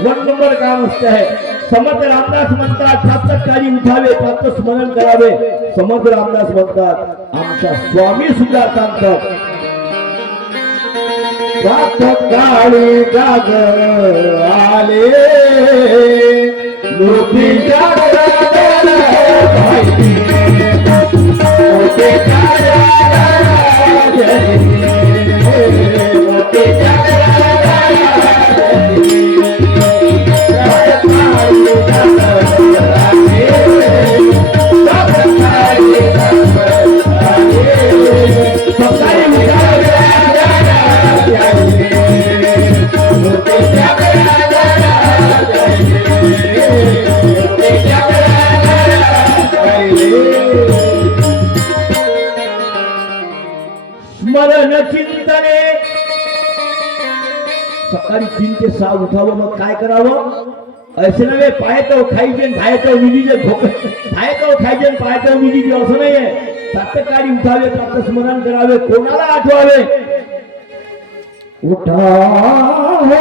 1 नंबर काम असते. समर्थ रामदास म्हणतात, प्रातःकाळी उठावे, प्रातः स्मरण करावे. समर्थ रामदास म्हणतात, आमचा स्वामी सुद्धा सांगतात, प्रातःकाळी जाग आले, मोठी स्मरण चिंतने. सकाळी 3 ते 6 उठावं. मग काय करावं? असे नव्हे पायतो खायचे धायतो विजीचे धायतो खायचे पायतो विजीचे, असं नाहीये. प्रातःकाळी उठावे, प्रातः स्मरण करावे. कोणाला आठवावे? उठा हो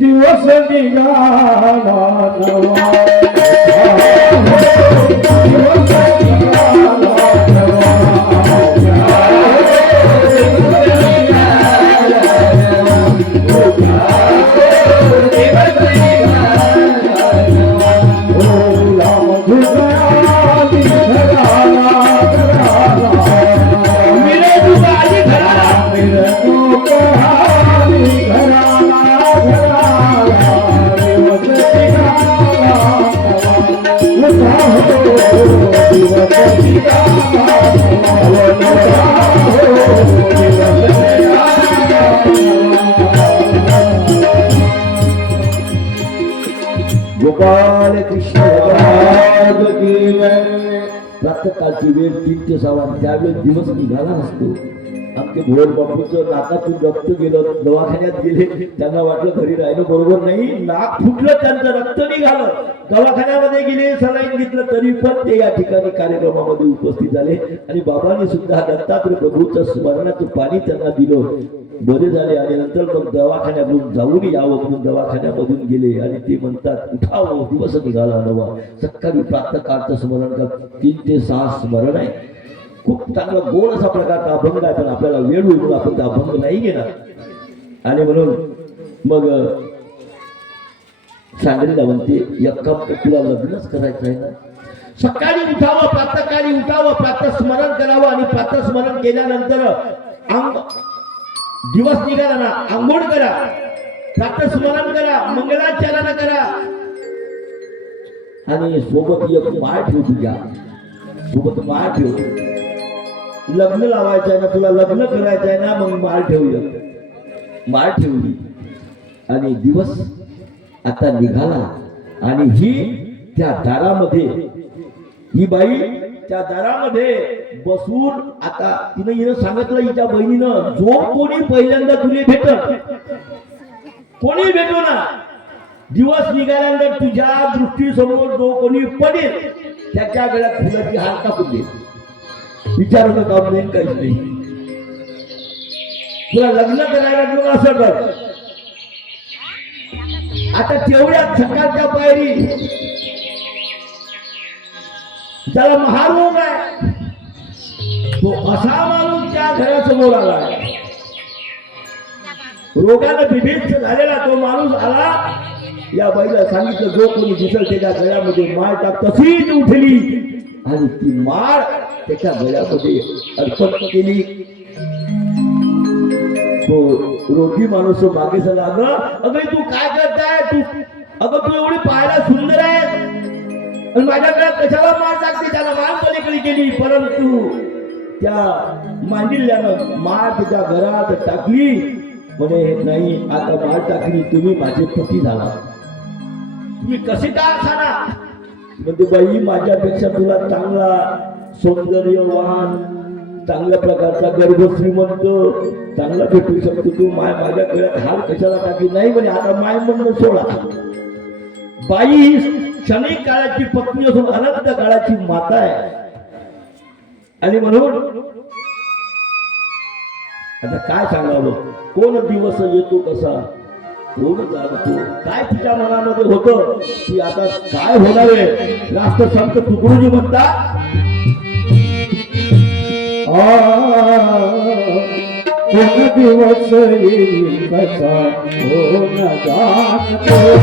दिवस निघाला नवा, गोपाल कृष्ण प्रातःकाळची वेळ 3 ते 6. त्यावेळेस दिवस निघाला असतो. आमचे भोर बापूचं नाकातून रक्त गेलं, दवाखान्यात गेले. त्यांना वाटलं घरी राहिलं बरोबर नाही, नाक फुटलं, त्यांचं रक्त निघालं. दवाखान्यामध्ये गेले, सलाईन घेतलं, तरी पण ते या ठिकाणी कार्यक्रमामध्ये उपस्थित झाले. आणि बाबांनी सुद्धा दत्तात्रय प्रभूचं स्मरणाचं पाणी त्यांना दिलं. बरे झाले आणि नंतर मग दवाखान्यातून जाऊन यावं म्हणून दवाखान्यामधून गेले आणि ते म्हणतात उठावं दिवस निघाला नवा. सकाळी प्रातःकाळचं स्मरण कर 3 ते 6 स्मरण आहे. खूप चांगला गोड असा प्रकारचा अभंग आहे, पण आपल्याला वेळ होईल म्हणून आपण त्या अभंग नाही घेणार. आणि म्हणून मग सांगलीला म्हणते यक्कम तुला लग्नच करायचं आहे ना. सकाळी उठावं, प्रातःकाळी उठावं, प्रातः स्मरण करावं आणि प्रातः स्मरण केल्यानंतर दिवस निघाला ना आंघोळ करा, प्रातः स्मरण करा, मंगलाचरण करा आणि सोबत एक माळ ठेव, तुझ्या सोबत माळ ठेव. लग्न लावायचं आहे ना तुला, लग्न करायचं आहे ना, मग माळ ठेवूया. माळ ठेवली आणि दिवस आता निघाला आणि ही त्या दारामध्ये, ही बाई त्या दारामध्ये बसून आता हिनं सांगितलं हिच्या बहिणीनं, जो कोणी पहिल्यांदा तुले भेटत, कोणी भेटो ना, दिवस निघाल्यानंतर तुझ्या दृष्टीसमोर जो कोणी पडेल त्याच्या गळ्यात फुलाची हार टाकून दे. विचारायचं काम नाही, काहीच नाही. तुला लग्न करायला तुला असं कर. आता तेवढ्या सकाळच्या पायरी त्याला महारोग आहे, तो असा माणूस त्या घरासमोर आला, रोगानं बिभीषित झालेला तो माणूस आला. या बाईला सांगितलं जो कोणी दिसल त्याच्या गळ्यामध्ये माळ टाक. तशीच उठली आणि ती माळ त्याच्या गळ्यामध्ये अर्पण केली. तो रोगी माणूस मागे झाला, अगं तू काय करताय, तू एवढी पाहायला सुंदर आहे आणि माझ्याकडे कशाला माळ टाकते. त्याला माळ पलीकडे केली, परंतु त्या मांडिल्यानं माळ त्याच्या घरात टाकली. म्हणे नाही, आता माळ टाकली, तुम्ही माझे पती झाला, तुम्ही कसे का असाना. म्हणजे बाई माझ्यापेक्षा तुला चांगला सौंदर्यवान, चांगल्या प्रकारचा गर्भ श्रीमंत चांगला भेटू शकतो, तू माझ्या गळ्यात हार कशाला टाकली. नाही म्हणे, आता माय म्हणणं सोडा. बाई ही क्षणिक काळाची पत्नी असून अनंत काळाची माता आहे. आणि म्हणून आता काय सांगावं, कोण दिवस येतो कसा, कोण जाणतो काय तिच्या मनामध्ये होतं की आता काय होणार आहे. राष्ट्रसंत तुकडोजी म्हणतात, कोण दिवस येईल कसा कोण जाणतो.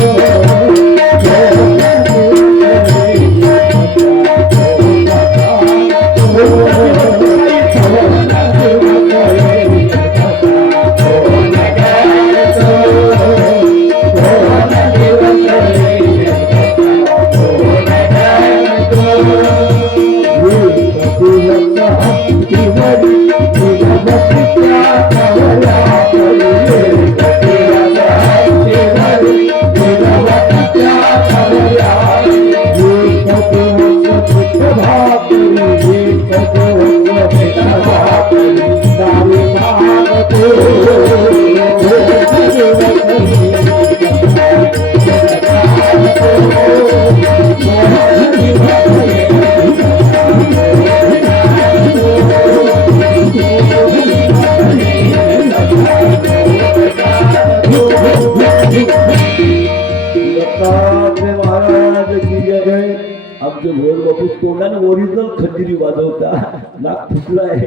आमचे भोर बापू तोंडाने ओरिजिनल खंजिरी वाजवता, नाक फुटलाय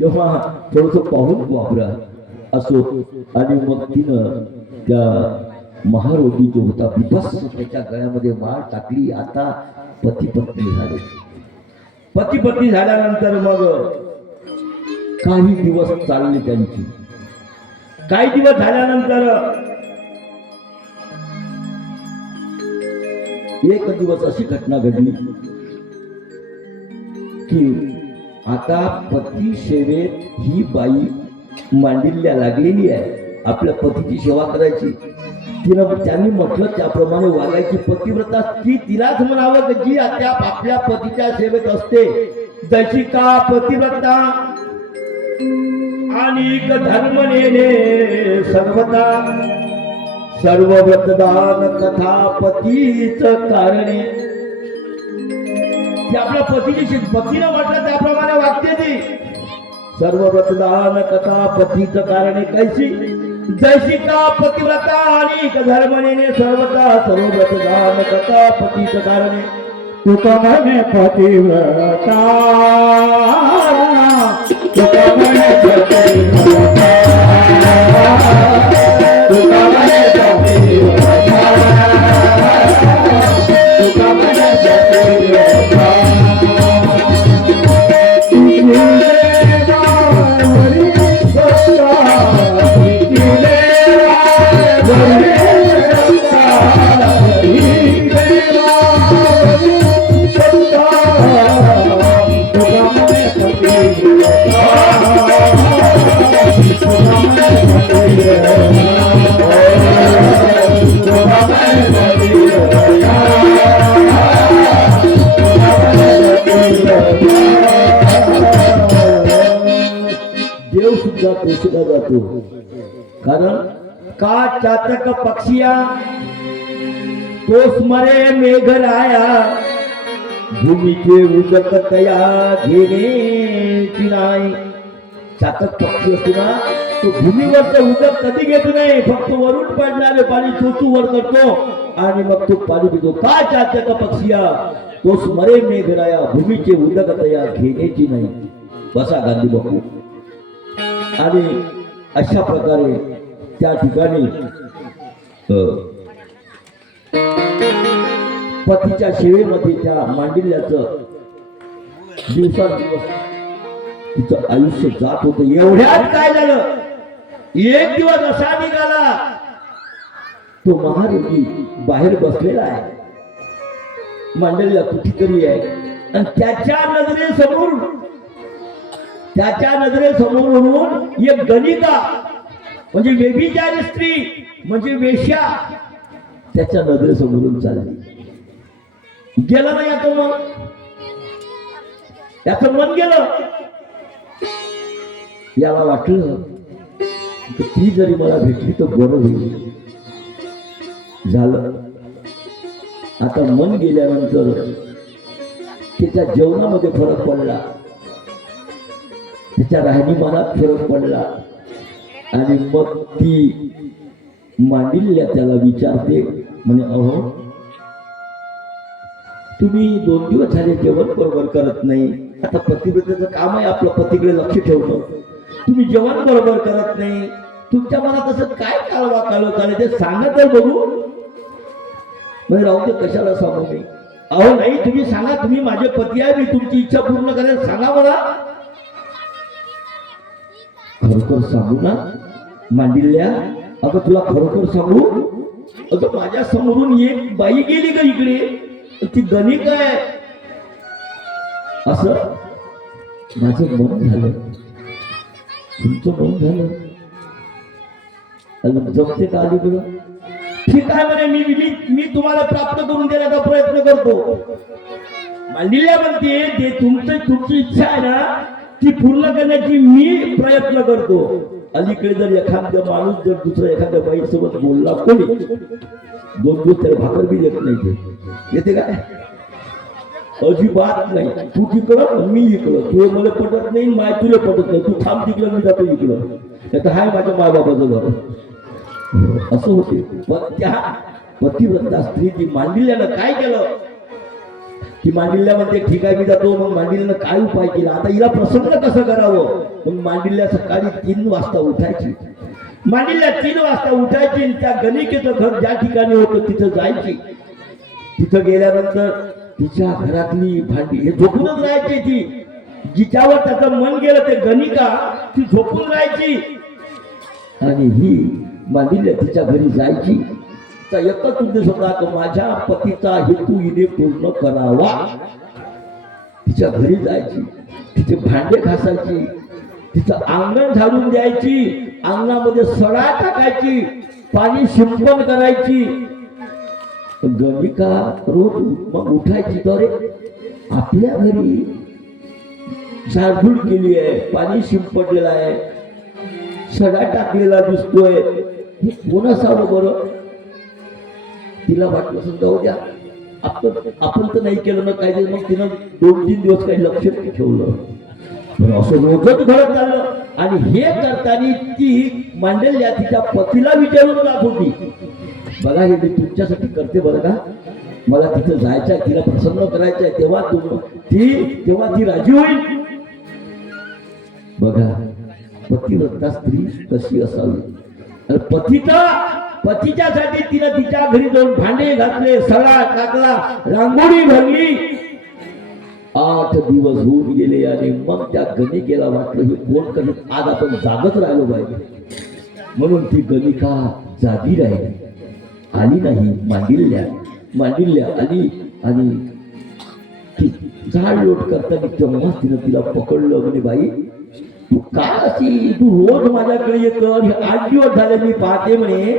तेव्हा थोडस पाहून वापरा असो. आणि मग तिनं त्या महारोगी जो होता बिभत्स त्याच्या गळ्यामध्ये माळ टाकली. आता पती पत्नी झाले. पती पत्नी झाल्यानंतर मग काही दिवस चालले त्यांची. काही दिवस झाल्यानंतर एक दिवस अशी घटना घडली की आता पती सेवेत ही बाई मांडिल्या लागलेली आहे, आपल्या पतीची सेवा करायची. त्यांनी म्हटलं त्याप्रमाणे वागायची. पतिव्रता ती तिलाच म्हणावं जी आपल्या पतीच्या सेवेत असते. जशी का पतिव्रता आणि धर्म नेणे सर्वता, सर्व व्रतदान कथा पतीच कारणे. ती आपल्या पतीची पतीनं म्हटलं त्याप्रमाणे वागते ती. सर्व व्रतदान कथा पतीच कारणे कैसी जैसी का पतिव्रता आणि धर्मने सर्वता सर्व व्रतदान कथा पतीच कारणे तुका म्हणे पतिव्रता तुका म्हणे पतिव्रता तुका म्हणे पतिव्रता तुका म्हणे पतिव्रता देव सुद्धा पोषला जातो कारण का चातक पक्षिया तोच मरे मेघराया भूमीचे उदक तया घेण्याची नाही. चातक पक्षी असतो ना तो भूमीवरचं उदक कधी घेत नाही, फक्त वरून पडणारे पाणी चोचू वर करतो आणि मग तो पाणी पितो. का चातक पक्षिया तोच मरे मेघराया भूमीचे उदक तया घेण्याची नाही. बसा गांधी बापू. आणि अशा प्रकारे त्या ठिकाणी पतीच्या सेवेमध्ये त्या मांडिल्याचं दिवसांदिवस तिचं आयुष्य जात होतं. एवढ्यात काय झालं, एक दिवस असा निघाला तो महारोगी बाहेर बसलेला आहे, मांडल्या कुठेतरी आहे आणि त्याच्या नजरेसमोरून एक गणिका म्हणजे व्यभिचारी स्त्री म्हणजे वेश्या त्याच्या नजरेसमोरून चालली. गेला नाही आता मग त्याचं मन गेलं. याला वाटलं की ती जरी मला भेटली तर बरं होईल. झालं. आता मन गेल्यानंतर त्याच्या जेवणामध्ये फरक पडला, त्याच्या राहणीमानात फरक पडला आणि मग ती मांडिल्या त्याला विचारते म्हणे, अहो तुम्ही 2 दिवस झाले जेवण बरोबर करत नाही. आता पतिव्रतेचं काम आहे आपलं पतीकडे लक्ष ठेवणं. तुम्ही जेवण बरोबर करत नाही, तुमच्या मनात असं काय कालवा चालेल ते सांगा तर बघू. म्हणजे राहू दे, कशाला सांगू मी. अहो नाही, तुम्ही सांगा, तुम्ही माझे पती आहे, मी तुमची इच्छा पूर्ण करेल, सांगा मला. खरोखर सांगू ना मांडिल्या, अगं तुला खरोखर सांगू, अगं माझ्या समोरून एक बाई गेली का इकडे, ती गणिक आहे. असं माझं मन झालं, तुमचं मन झालं. जमते का अलीकडं? ठीक आहे म्हणे, मी तुम्हाला प्राप्त करून देण्याचा प्रयत्न करतो. मांडिल्या म्हणते ते तुमची इच्छा आहे ना ती पूर्ण करण्याची मी प्रयत्न करतो. अलीकडे जर एखादा माणूस जर दुसऱ्या एखाद्या बाईसोबत बोलला कोणी 2 दिवस त्याला भाकर बी देत नाही. ते येते काय? अजिबात नाही. तू तिकडं मी इकडं, तू मला पटत नाही, माय तुला पटत नाही, तू थांब तिकडं मी जातो इकडं. त्यात हाय माझ्या मायबापाचं घर. असं होते. पण त्या पतिव्रता स्त्री ती मांडिल्यानं काय केलं, ती मांडिल्या म्हणते ठीक आहे मी जातो. मग मांडिल्यानं काय उपाय केला, आता हिला प्रसन्न कसं करावं. मग मांडिल्या सकाळी 3 वाजता उठायची. मांडिल्या 3 वाजता उठायची, त्या गणिकेचं घर ज्या ठिकाणी होतं तिथं जायची. तिथं गेल्यानंतर तिच्या घरातली भांडी हे झोपूनच राहायची. ती जिच्यावर त्याचं मन गेलं ते गणिका ती झोपून राहायची आणि ही मांडिल्या तिच्या घरी जायची. तर एकच उद्देश होता की माझ्या पतीचा हेतू हिने पूर्ण करावा. तिच्या घरी जायची, तिचे भांडे घासायची, तिचं अंगण झाडून द्यायची, अंगणामध्ये सडा टाकायची, पाणी शिंपण करायची. गणिका रोज मग उठायची तर आपल्या घरी झाडझूड केली आहे, पाणी शिंपडलेलं आहे, सडा टाकलेला दिसतोय, हे कोण असावं बरं. तिला वाटलं जाऊ द्या, आपण तर नाही केलं ना काय. मग तिनं 2-3 दिवस काही लक्ष नाही ठेवलं. पण असं रोजच घडत चाललं. आणि हे करताना ती मांडल्या तिच्या पतीला विचारून जात होती. बघा हे मी तुमच्यासाठी करते बरं का, मला तिथं जायचंय, तिला प्रसन्न करायचंय, तेव्हा ती राजी होईल. बघा पतिव्रता स्त्री कशी असावी. आणि पतीच्यासाठी तिनं तिच्या घरी जाऊन भांडे घातले, सगळा टाकला, रांगोळी भरली. 8 दिवस होऊन गेले आणि मग त्या गणिकेला वाटलं हे कोण करीत, आज आपण जागच राहिलो पाहिजे. म्हणून ती गणिका जागी राहिली, आली नाही. मांडिल्ल्या आली आणि ती झाड लोट करताना तेव्हा तिनं तिला पकडलं. म्हणे बाई तू काय अशी, तू रोज माझ्याकडे येतो, 8 दिवस झाले मी पाहते म्हणे.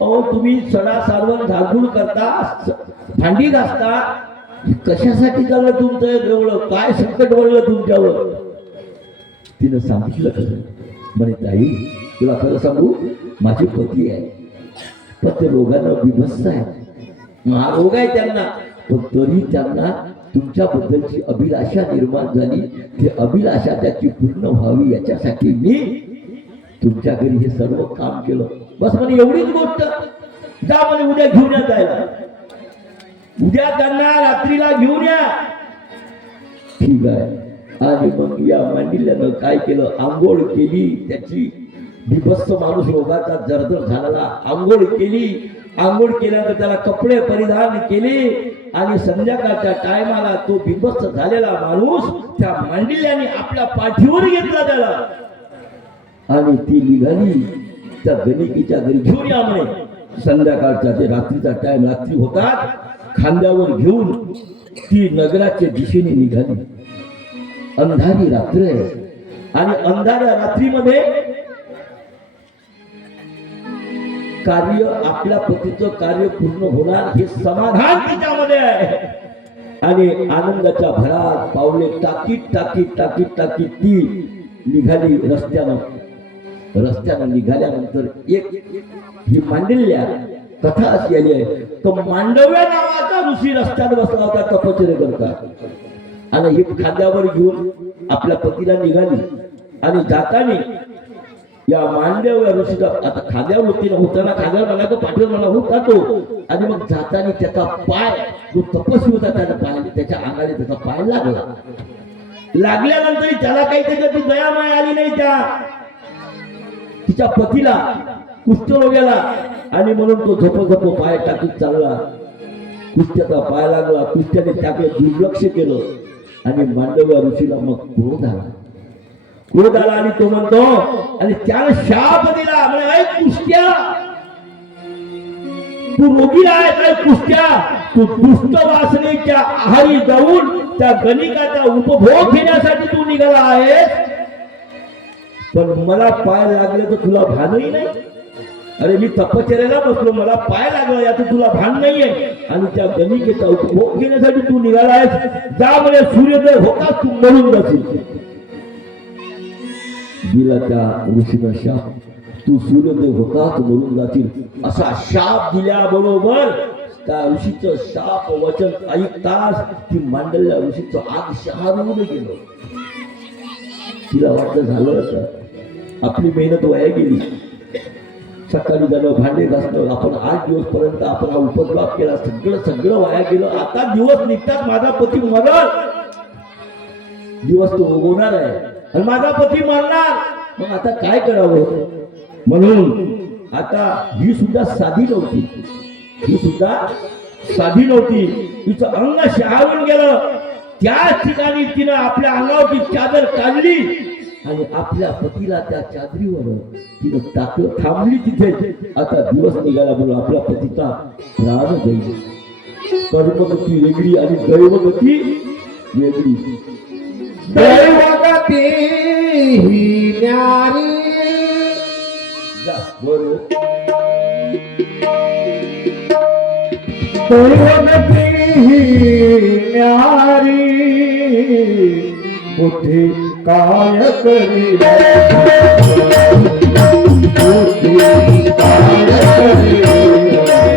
अहो तुम्ही सडा सारवण झाडझूड करता, भांडी घासता, कशासाठी चाललं तुमचं जवळ, काय संकट वळलं तुमच्यावर. तिनं सांगितलं खरं. म्हणे ताई तुला खरं सांगू, माझे पती आहे पण ते रोगानं विभत्स आहे, महारोग आहे त्यांना, पण तरी त्यांना तुमच्याबद्दलची अभिलाषा निर्माण झाली. ते अभिलाषा त्याची पूर्ण व्हावी याच्यासाठी मी तुमच्या घरी हे सर्व काम केलं. बस म्हणे एवढीच गोष्ट, जा म्हणे उद्या घेऊन या जायला, उद्या त्यांना रात्रीला घेऊन या. ठीक आहे. आणि मग या मांडिल्यानं काय केलं, आंघोळ केली. त्याची विभत्स माणूस रोगाचा जर्जर झालेला, आंघोळ केली. आंघोळ केल्यानंतर त्याला कपडे परिधान केले आणि संध्याकाळच्या टायमाला तो विभत्स झालेला माणूस त्या मांडिल्याने आपल्या पाठीवर घेतला त्याला आणि ती निघाली त्या गणिकेच्या घरी घेऊन या म्हणे. संध्याकाळचा ते रात्रीचा टाइम, रात्री होतात, खांद्यावर घेऊन ती नगराच्या दिशेने निघाली. अंधारी रात्र आहे आणि अंधाऱ्या रात्रीमध्ये कार्य, आपल्या पतीचं कार्य पूर्ण होणार हे समाधान तिच्यामध्ये आहे. आणि आनंदाच्या भरात पावले टाकीत ती निघाली रस्त्यानं निघाल्यानंतर एक ही मांडल्या कथा अशी आली आहे. तो मांडव्या नावाचा ऋषी रस्त्यात बसला होता तपश्चर्या करता आणि ही खांद्यावर घेऊन आपल्या पतीला निघाली. आणि जाताना या मांडव्या ऋषीचा, आता खांद्यावर होताना खांद्यावर मला तो पाठीवर मला होता तो. आणि मग जाताना त्याचा पाय, जो तपस्वी होता त्याच्या पायाने, त्याच्या अंगाने त्याचा पाय लागल्यानंतर त्याला काही त्याच्यात दया माया आली नाही त्या तिच्या पतीला, कुष्ठरोग्याला. आणि म्हणून तो झोप पाय टाकीत चालला. कुष्ठ्याचा पाय लागला, कुष्ठ्याने त्याकडे दुर्लक्ष केलं आणि मांडव्या ऋषीला मग क्रोध आला आणि तो म्हणतो, आणि त्याला शाप दिला. म्हणजे कुष्ठ्या, तू रोगी आहे काय कुष्ठ्या, तू दुष्ट वासनेच्या आहारी जाऊन त्या गणिकाचा उपभोग घेण्यासाठी तू निघाला आहेस. पण मला पाय लागले तर तुला भानही नाही. अरे मी तपश्चर्याला बसलो, मला पाय लागला याचं तुला भान नाहीये. आणि त्या गणिकेचा उपभोग घेण्यासाठी तू निघाला आहेस. जा म्हणे सूर्योदय होता तू मरून जाशील. दिला त्या ऋषीनं शाप, तू सूर्योदय होताच मरून जाशील असा शाप दिल्याबरोबर त्या ऋषीचं शाप वचन ऐकताच ती मांडल्या ऋषीचं आग शहारून गेलं. तिला वाटलं झालं असं, आपली मेहनत वाया गेली. सकाळी जाणं, भांडे घासणं, आपण 8 दिवस पर्यंत आपण हा उपद्रव केला, सगळं वाया गेलं. आता दिवस निघतात, माझा पती मरल, दिवस तो उगवणार आहे आणि माझा पती मरणार. मग आता काय करावं. म्हणून आता ही सुद्धा साधी नव्हती, तिचं अंग शहारून गेलं. त्याच ठिकाणी तिनं आपल्या अंगावरची चादर काढली आणि आपल्या पतीला त्या चादरीवर तिनं टाकलं. थांबली तिथे. आता दिवस निघाला म्हणून आपल्या पतीचा प्राण जाईल. कर्मगती वेगळी आणि दैवगती वेगळी. दैवगती ही न्यारी, दैवगती ही न्यारी, बुद्धी काय करी, बुद्धी काय करी, दैवगती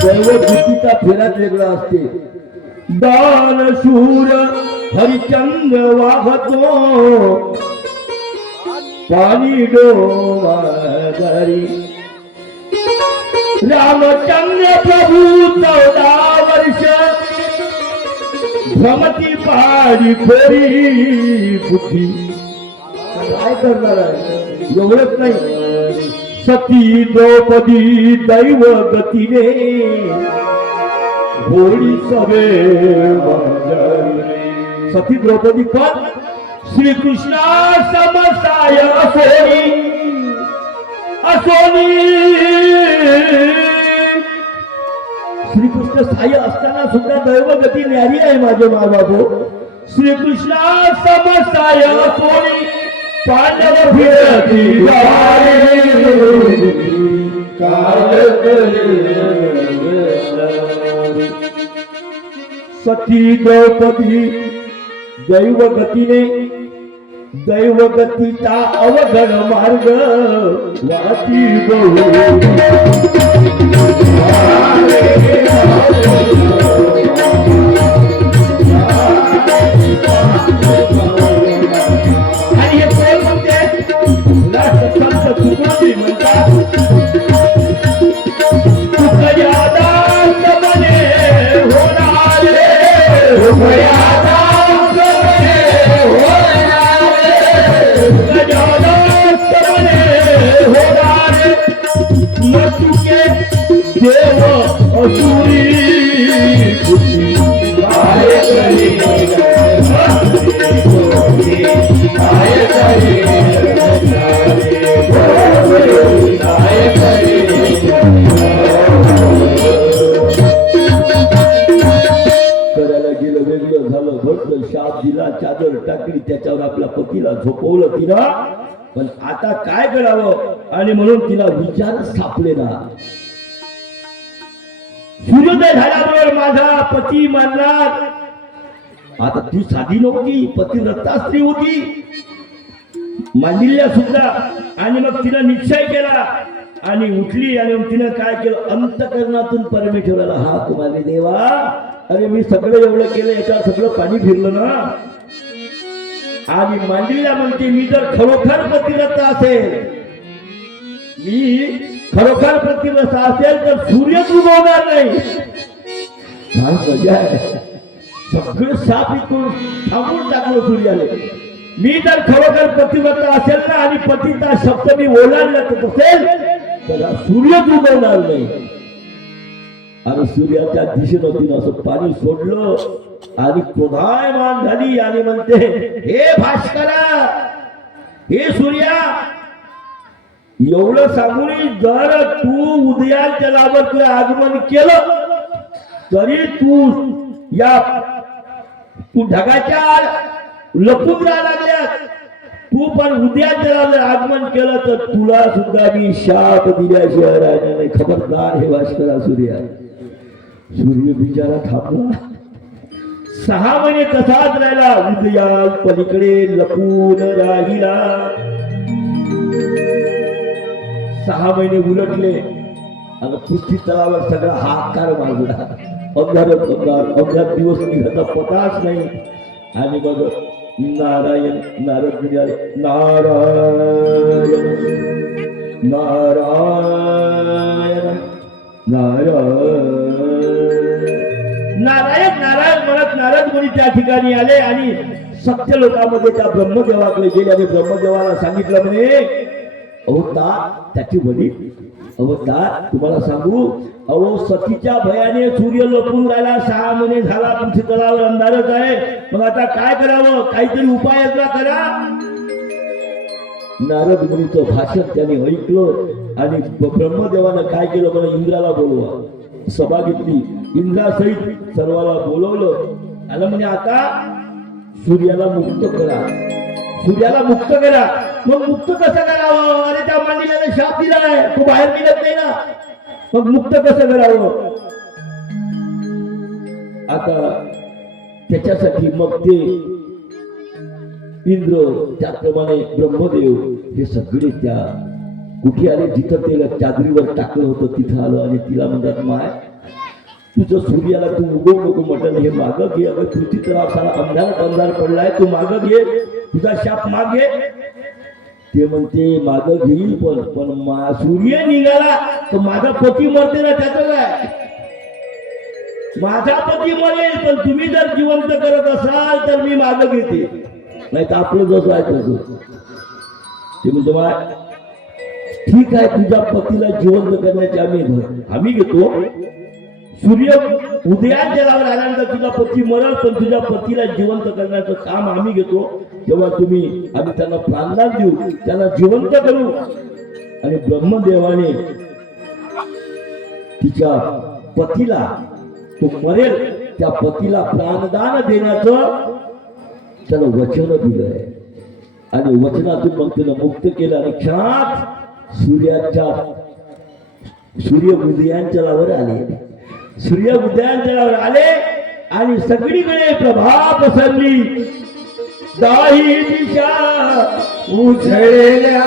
दैवभूतीचा फेराच वेगळा असते. दानशूर हरिचंद्र वाहतो पाणी डोंगरी. रामचंद्र प्रभू 14 वर्ष भ्रमती पाडी खोरी बुद्धी. काय करणार आहे एवढंच नाही, सती द्रौपदी दैव गतीने होळी सवे मंजरी. सती द्रौपदी पण श्रीकृष्णा समसाय असोनी असोनी. श्रीकृष्ण साय असताना सुद्धा दैवगती न्यारी आहे माझे माबाबो. श्रीकृष्णा समसाय असोनी पांडव फिरती सती द्रौपदी दैवगतीने दैवगतीचा अवघड मार्ग वाटी आणि हे कोण म्हणते राष्ट्रसंत तुकोजी म्हणतात तुकयादास मने होणारे तुकयादास मने होणारे तुकयादास मने होणारे न तुके देव असुरी काय करी करायला गेलं वेगळं झालं भटलं शाप दिला चादर टाकली त्याच्यावर आपल्या पतीला झोपवलं तिला. पण आता काय करावं आणि म्हणून तिला विचार सापले ना. सूर्योदय झाल्याबरोबर माझा पती मानला. आता ती साधी नव्हती, पतिव्रता स्त्री होती मांडिल्या सुद्धा. आणि मग तिनं निश्चय केला आणि उठली आणि मग तिनं काय केलं, अंतकरणातून परमेश्वराला हाक मारले. देवा अरे मी सगळं एवढं केलं, याच्यावर सगळं पाणी फिरलं ना. आणि मांडिल्या म्हणते मी जर खरोखर पतिव्रता असेल, मी खरोखर पतिव्रता असेल तर सूर्यच उगवणार नाही. काय मजा आहे, सगळं साप इकडून थांबून टाकलं सूर्याने. मी जर खरोखर पतिव्रता असेल ना आणि पतीचा शब्द मी ओलांडला असेल तर सूर्यच उगवणार नाही. आणि सूर्याच्या दिशेनं तिनं असं पाणी सोडलं आणि क्रोधायमान झाली आणि म्हणते हे भास्करा, हे सूर्या, एवढं सांगून जर तू उदयाच्या लाभर तुझं आगमन केलं तरी तू ढगाच्या लपून राहा लागल्यास, तू पण उद्याच्या आगमन केलं तर तुला सुद्धा मी शाप दिल्याशिवाय राहणार नाही. खबरदार हे भास्करा सूर्या. सूर्य बिचारा थांबला. 6 महिने तसाच राहिला, उदया पलीकडे लपून राहिला. 6 महिने उलटले आणि पृथ्वी तलावर सगळा हाकार मारला. अंधार दिवस निघाचा पताच नाही. आणि मग नारायण नारद म्हणाले नारायण नारायण नारायण नारायण नारायण म्हणत नारद मुनी त्या ठिकाणी आले आणि सत्य लोकांमध्ये त्या ब्रह्मदेवाकडे गेले आणि ब्रह्मदेवाला सांगितलं म्हणे अहो त्याची वडील अवतार तुम्हाला सांगू, अहो सतीच्या भयाने सूर्य लपून राहिला, 6 महिने झाला पृथ्वी तलावर अंधारच आहे. मग आता काय करावं, काहीतरी उपाययोजना करा. नारद मुनीचं भाषण त्याने ऐकलं आणि ब्रह्मदेवानं काय केलं, मला इंद्राला बोलवा. सभा घेतली, इंद्रासहित सर्वाला बोलवलं. आलं म्हणजे आता सूर्याला मुक्त करा, सूर्याला मुक्त करा. मग मुक्त कसं करावं, अरे त्या मांडीला शाप दिलाय, तो बाहेर निघत नाही ना, मग मुक्त कसं करावं. आता त्याच्यासाठी मग ते इंद्र, त्याप्रमाणे ब्रह्मदेव हे सगळे त्या कुठे आले, जिथं ते चादरीवर टाकलं होतं तिथं आलं आणि तिला म्हणतात, माय तुझं सूर्याला तू उगव नको म्हटलं, हे मागं घे. अगं पृथ्वी तर सारा अंधार पडलाय, तू मागं घे, तुझा शाप माग घे. ते म्हणते मागं घेईल, पण सूर्य निघाला तर माझा पती मरते ना, त्याचं काय, माझा पती मरेल, पण तुम्ही जर जिवंत करत असाल तर मी मागं घेते, नाही तर आपलं जसं आहे तसं. ते म्हणतो बा ठीक आहे, तुझ्या पतीला जिवंत करण्याचे आम्ही घेतो. सूर्य उदयात जलावर आल्यानंतर तुझा पती मरल, पण तुझ्या पतीला जिवंत करण्याचं काम आम्ही घेतो. तेव्हा आम्ही त्यांना प्राणदान देऊ, त्यांना जिवंत करू. आणि ब्रह्मदेवाने तिच्या पतीला, तो मरेल त्या पतीला प्राणदान देण्याचं त्याला वचन दिलंय. आणि वचनातून मग त्याला मुक्त केलं आणि क्षणात सूर्य उदयांचलावर आले. सूर्य उदयांचलावर आले आणि सगळीकडे प्रभा पसरली. दाही दिशा उजळल्या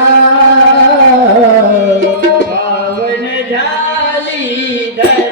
पावन झाली धरा,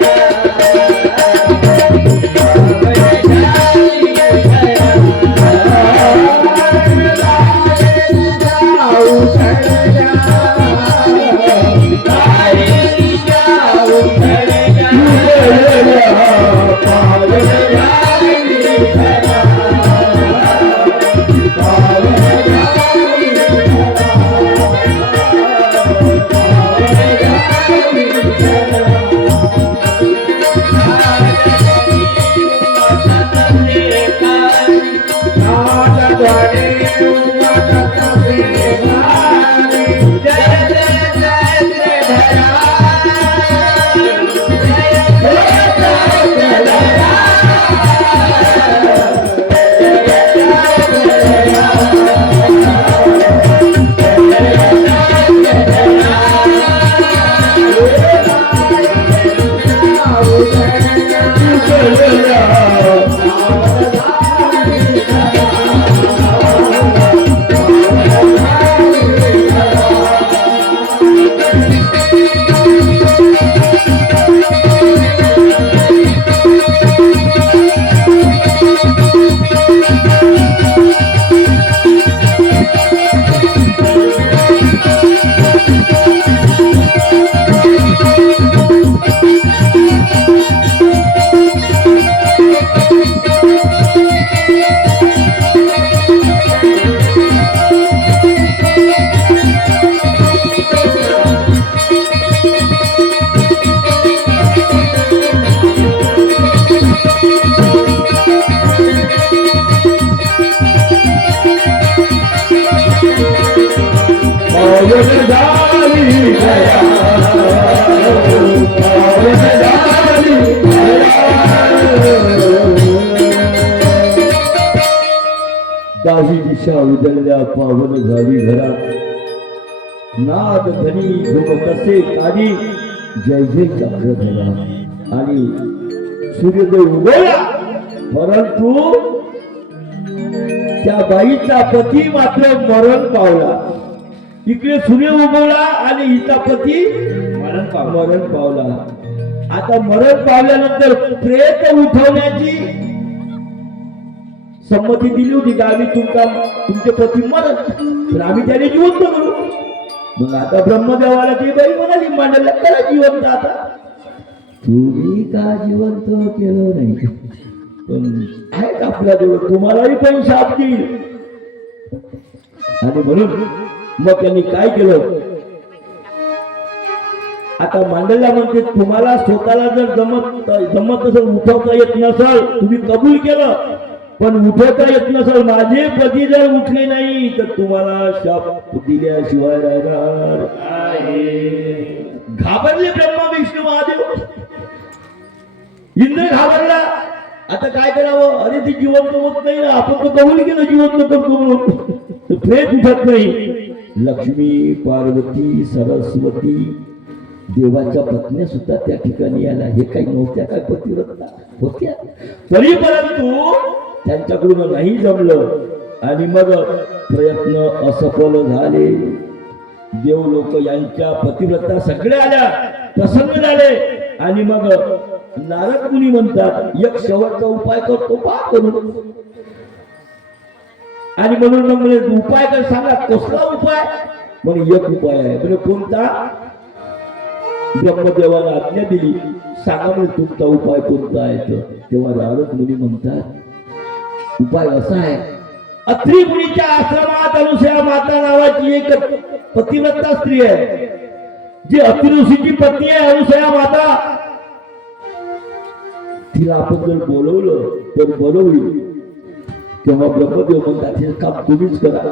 पावन झाली धरा. दाही दिशा उजळल्या, पावन झाली घरात. नाद धनी धुम कसे काढी, जय जय चक्रधरा. आणि सूर्योदय उगवला, परंतु त्या बाईचा पती मात्र मरण पावला. इकडे सूर्य उगवला आणि हिचा पती मरण पावला. आता मरण पावल्यानंतर प्रेत उठवण्याची संमती दिली होती का, आम्ही तुमचे पती मरण, तर आम्ही त्याने जिवंत करू. मग आता ब्रह्मदेवाला ती बाई म्हणाली, मांडला करा जिवंत. आता तुम्ही का जिवंत केलं नाही, पण आहेत आपल्याजवळ, तुम्हालाही पण शाप देईल. आणि म्हणून मग त्यांनी काय केलं, आता मांडल्या म्हणते तुम्हाला स्वतःला जर जमत नसेल, उठवता येत नसेल, तुम्ही कबूल केलं, पण उठवता येत नसेल, माझे पती जर उठले नाही तर तुम्हाला शाप दिल्याशिवाय राहणार आहे. घाबरले ब्रह्मा विष्णू महादेव. इंद्र घाबरला. आता काय करावं? अरे ती जिवंत होत नाही ना, आपण तो कबूल केलं जिवंत करतो म्हणून, प्रेत उठत नाही. लक्ष्मी, पार्वती, सरस्वती, देवाच्या पत्न्या सुद्धा त्या ठिकाणी आल्या. हे काही नव्हत्या काय पतिव्रता होत्या, तरी परंतु त्यांच्याकडून नाही जमलं आणि मग प्रयत्न असफल झाले. देव लोक यांच्या पतिव्रता सगळ्या आल्या, प्रसन्न झाले आणि मग नारद मुनी म्हणतात एक शेवटचा उपाय करतो पा करून. आणि म्हणून मग म्हणजे उपाय काय सांगा, कसला उपाय? म्हणजे एक उपाय आहे. म्हणजे कोणता? ब्रह्मदेवाला आज्ञा दिली, सांगा म्हणजे तुमचा उपाय कोणता आहे? तेव्हा नारद मुनी म्हणतात उपाय असा आहे, अत्रि मुनीच्या आश्रमात अनुसया माता नावाची एक पतिव्रता स्त्री आहे, जी अत्रि ऋषीची पत्नी आहे अनुसया माता. तिला आपण जर बोलवलं तर बोलवली, तेव्हा ब्रह्मदेव म्हणतात हे काम तुम्हीच करा.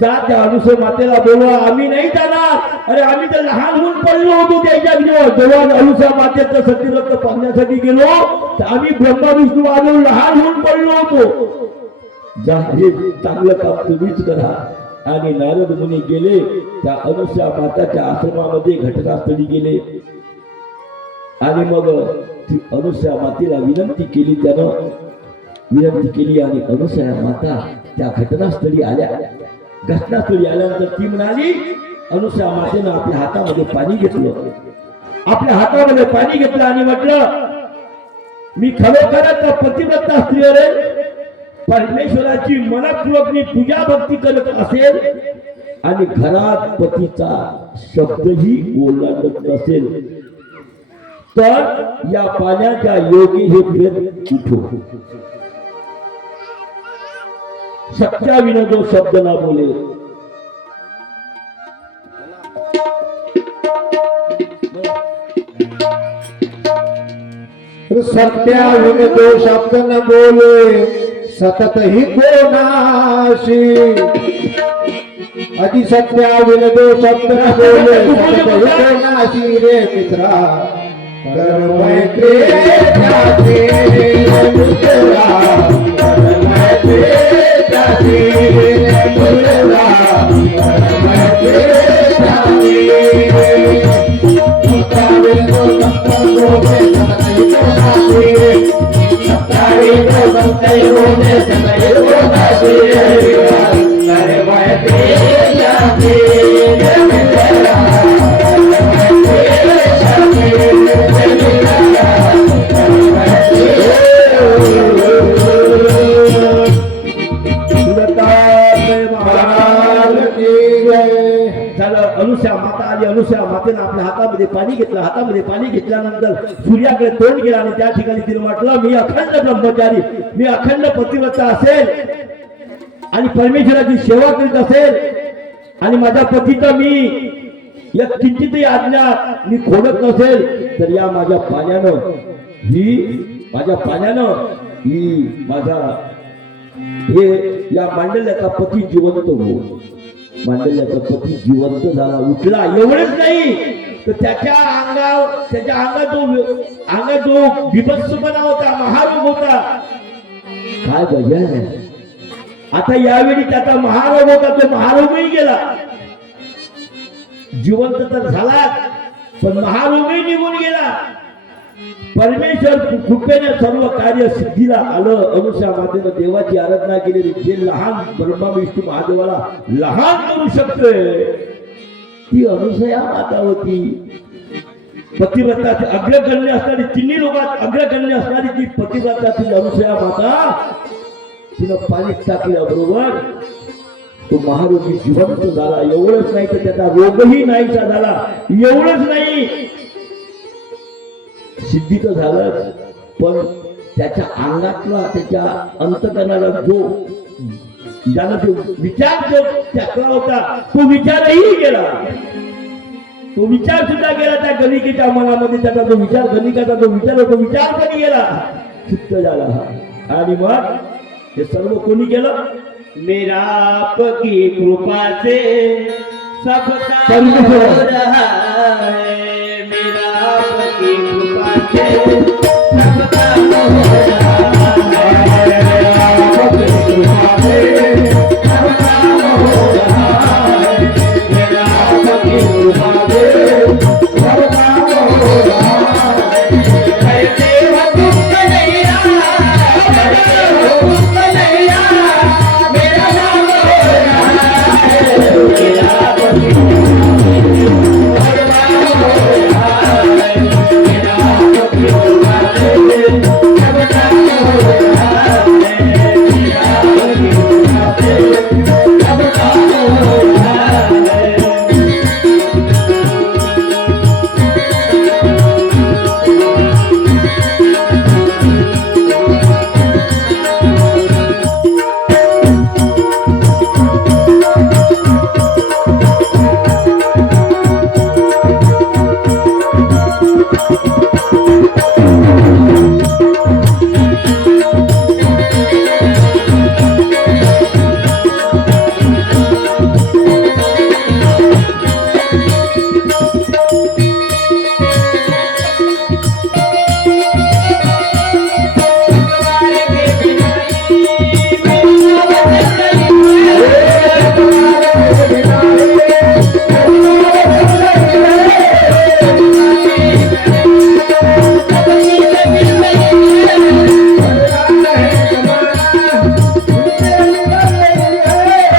जा त्या अनुसय मातेला बोलवा, आम्ही नाही जाणार. अरे आम्ही तर लहान होऊन पडलो होतो त्याच्या जेव्हा अनुसया मातेचं सत्यव्रत पाहण्यासाठी गेलो तर आम्ही ब्रह्मा विष्णू महादेव लहान होऊन पडलो होतो. जा, हे चांगलं काम तुम्हीच करा. आणि नारद मुनी गेले त्या अनुसया माताच्या आश्रमामध्ये घटनास्थळी गेले आणि मग ती अनुसया मातेला विनंती केली. त्यानं विनंती केली आणि अनुसया माता त्या घटनास्थळी आल्या. घटनास्थळी आल्यानंतर ती म्हणाली, अनुसया मातेनं आपल्या हातामध्ये पाणी घेतलं, आपल्या हातामध्ये पाणी घेतलं आणि म्हटलं मी खरोखरच पतिव्रता स्त्री रे, परमेश्वराची मनपूर्वक मी पूजा भक्ती करत असेल आणि घरात पतीचा शब्दही ओलांडत नसेल तर या पाण्याच्या योगी हे प्रेत उठो. सत्या विना जो शब्द ना बोले. सत्याविन तो शब्द न बोले, सतत ही कोणाशी. अति सत्याविन तो शब्द न बोले, सतत ही कोणाशी रे मित्रा. कर मैत्री त्याचे मित्रा, कर मैत्री त्याचे मित्रा, कर मैत्री त्याचे. सत्याविन तो शब्द न बोले, सतत ही कोणाशी. सत्याविन तो शब्द न बोले, सतत ही कोणाशी. कर मैत्री त्याचे मित्रा, अनुसया माता आली. अनुसया मातेनं आपल्या हातामध्ये पाणी घेतलं. हातामध्ये पाणी घेतल्यानंतर सूर्याकडे तोंड केलं आणि त्या ठिकाणी तिने म्हटलं मी अखंड ब्रह्मचारी, मी अखंड पतिव्रता असेल आणि परमेश्वराची सेवा करीत असेल आणि माझ्या पतीचा मी एक किंचितही आज्ञा मी खोडत नसेल तर या माझ्या पाण्यानं ही माझा हे या मांडल्याचा पती जिवंत हो. मांडल्याचा पती जिवंत झाला, उठला. एवढंच नाही तर त्याच्या अंगात जो विभत्सपणा होता, महारोग होता. काय गजल आहे. आता यावेळी त्याचा महारोग होता, तो महारोगही गेला. जिवंत तर झाला पण महारोगही निघून गेला. परमेश्वर कृपेने सर्व कार्य सिद्धीला आलं. अनुसया मातेनं देवाची आराधना केली. जे लहान ब्रह्मा विष्णू महादेवाला लहान करू शकते ती अनुसया माता होती. पतिव्रता अग्रगण्य असणारी, तिन्ही लोकात अग्रगण्य असणारी ती पतिव्रता ती अनुसया माता. तिनं पाणी टाकल्याबरोबर तो महारोगी जिवंत झाला. एवढंच नाही तर त्याचा रोगही नाहीसा झाला. एवढंच नाही, सिद्धी तर झालंच पण त्याच्या अंगातला, त्याच्या अंतकरणाला जो ज्यानं जो विचार जो त्यातला होता तो विचारही गेला. तो विचार सुद्धा गेला त्या गणिकेच्या मनामध्ये, त्याचा जो विचार गणिकाचा जो विचार तो विचार पण गेला, चित्त झाला. आणि मग हे सर्व कोणी केलं? मेरा आपकी कृपा से सबका परमेश्वर. हो रहा है, मेरा आपकी कृपा से सबका हो रहा है, आपकी कृपा से सबका हो रहा है, मेरा आपकी कृपा से सबका हो रहा है. करते हो तुम कन्हैया, करते हो तुम कन्हैया, मेरा नाम हो रहा है, मेरा आपकी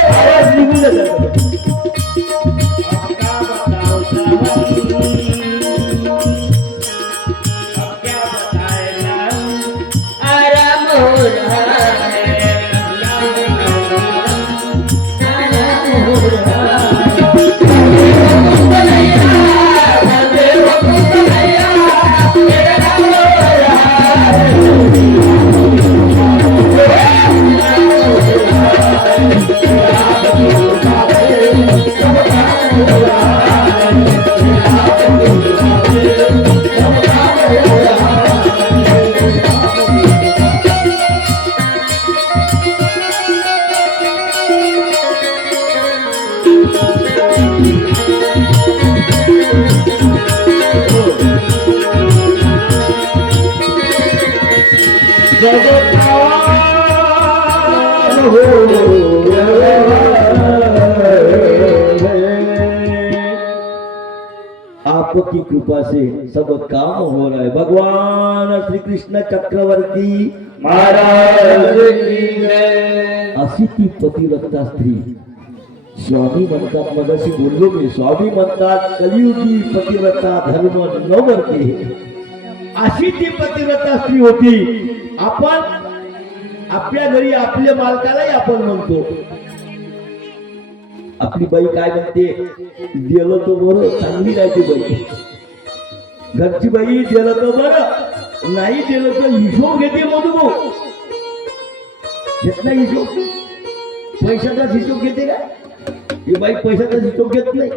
आवाज निघून जातात. आराम हो रहा है, आराम हो रहा है, कन्हैया, करते हो तुम कन्हैया, मेरा नाम हो रहा है. आपकी कृपा से सब काम हो रहा है. भगवान श्री कृष्ण चक्रवर्ती महाराज की जय. अशी ती पतिव्रता स्त्री. स्वामी म्हणतात, मगाशी बोललो मी, स्वामी म्हणतात कलियुगी पतिव्रता धर्म न वर्ते. अशी ती पतिव्रता स्त्री होती. आपण आपल्या घरी आपल्या मालकालाही आपण म्हणतो. आपली बाई काय म्हणते? दिलं तर बरं, चांगली राहते बाई. घरची बाई दिलं तर बरं, नाही दिलं तर हिशोब घेते मधू. घेत नाही हिशोब, पैशाचाच हिशोब घेते का? ही बाई पैशाचाच हिशोब घेत नाही,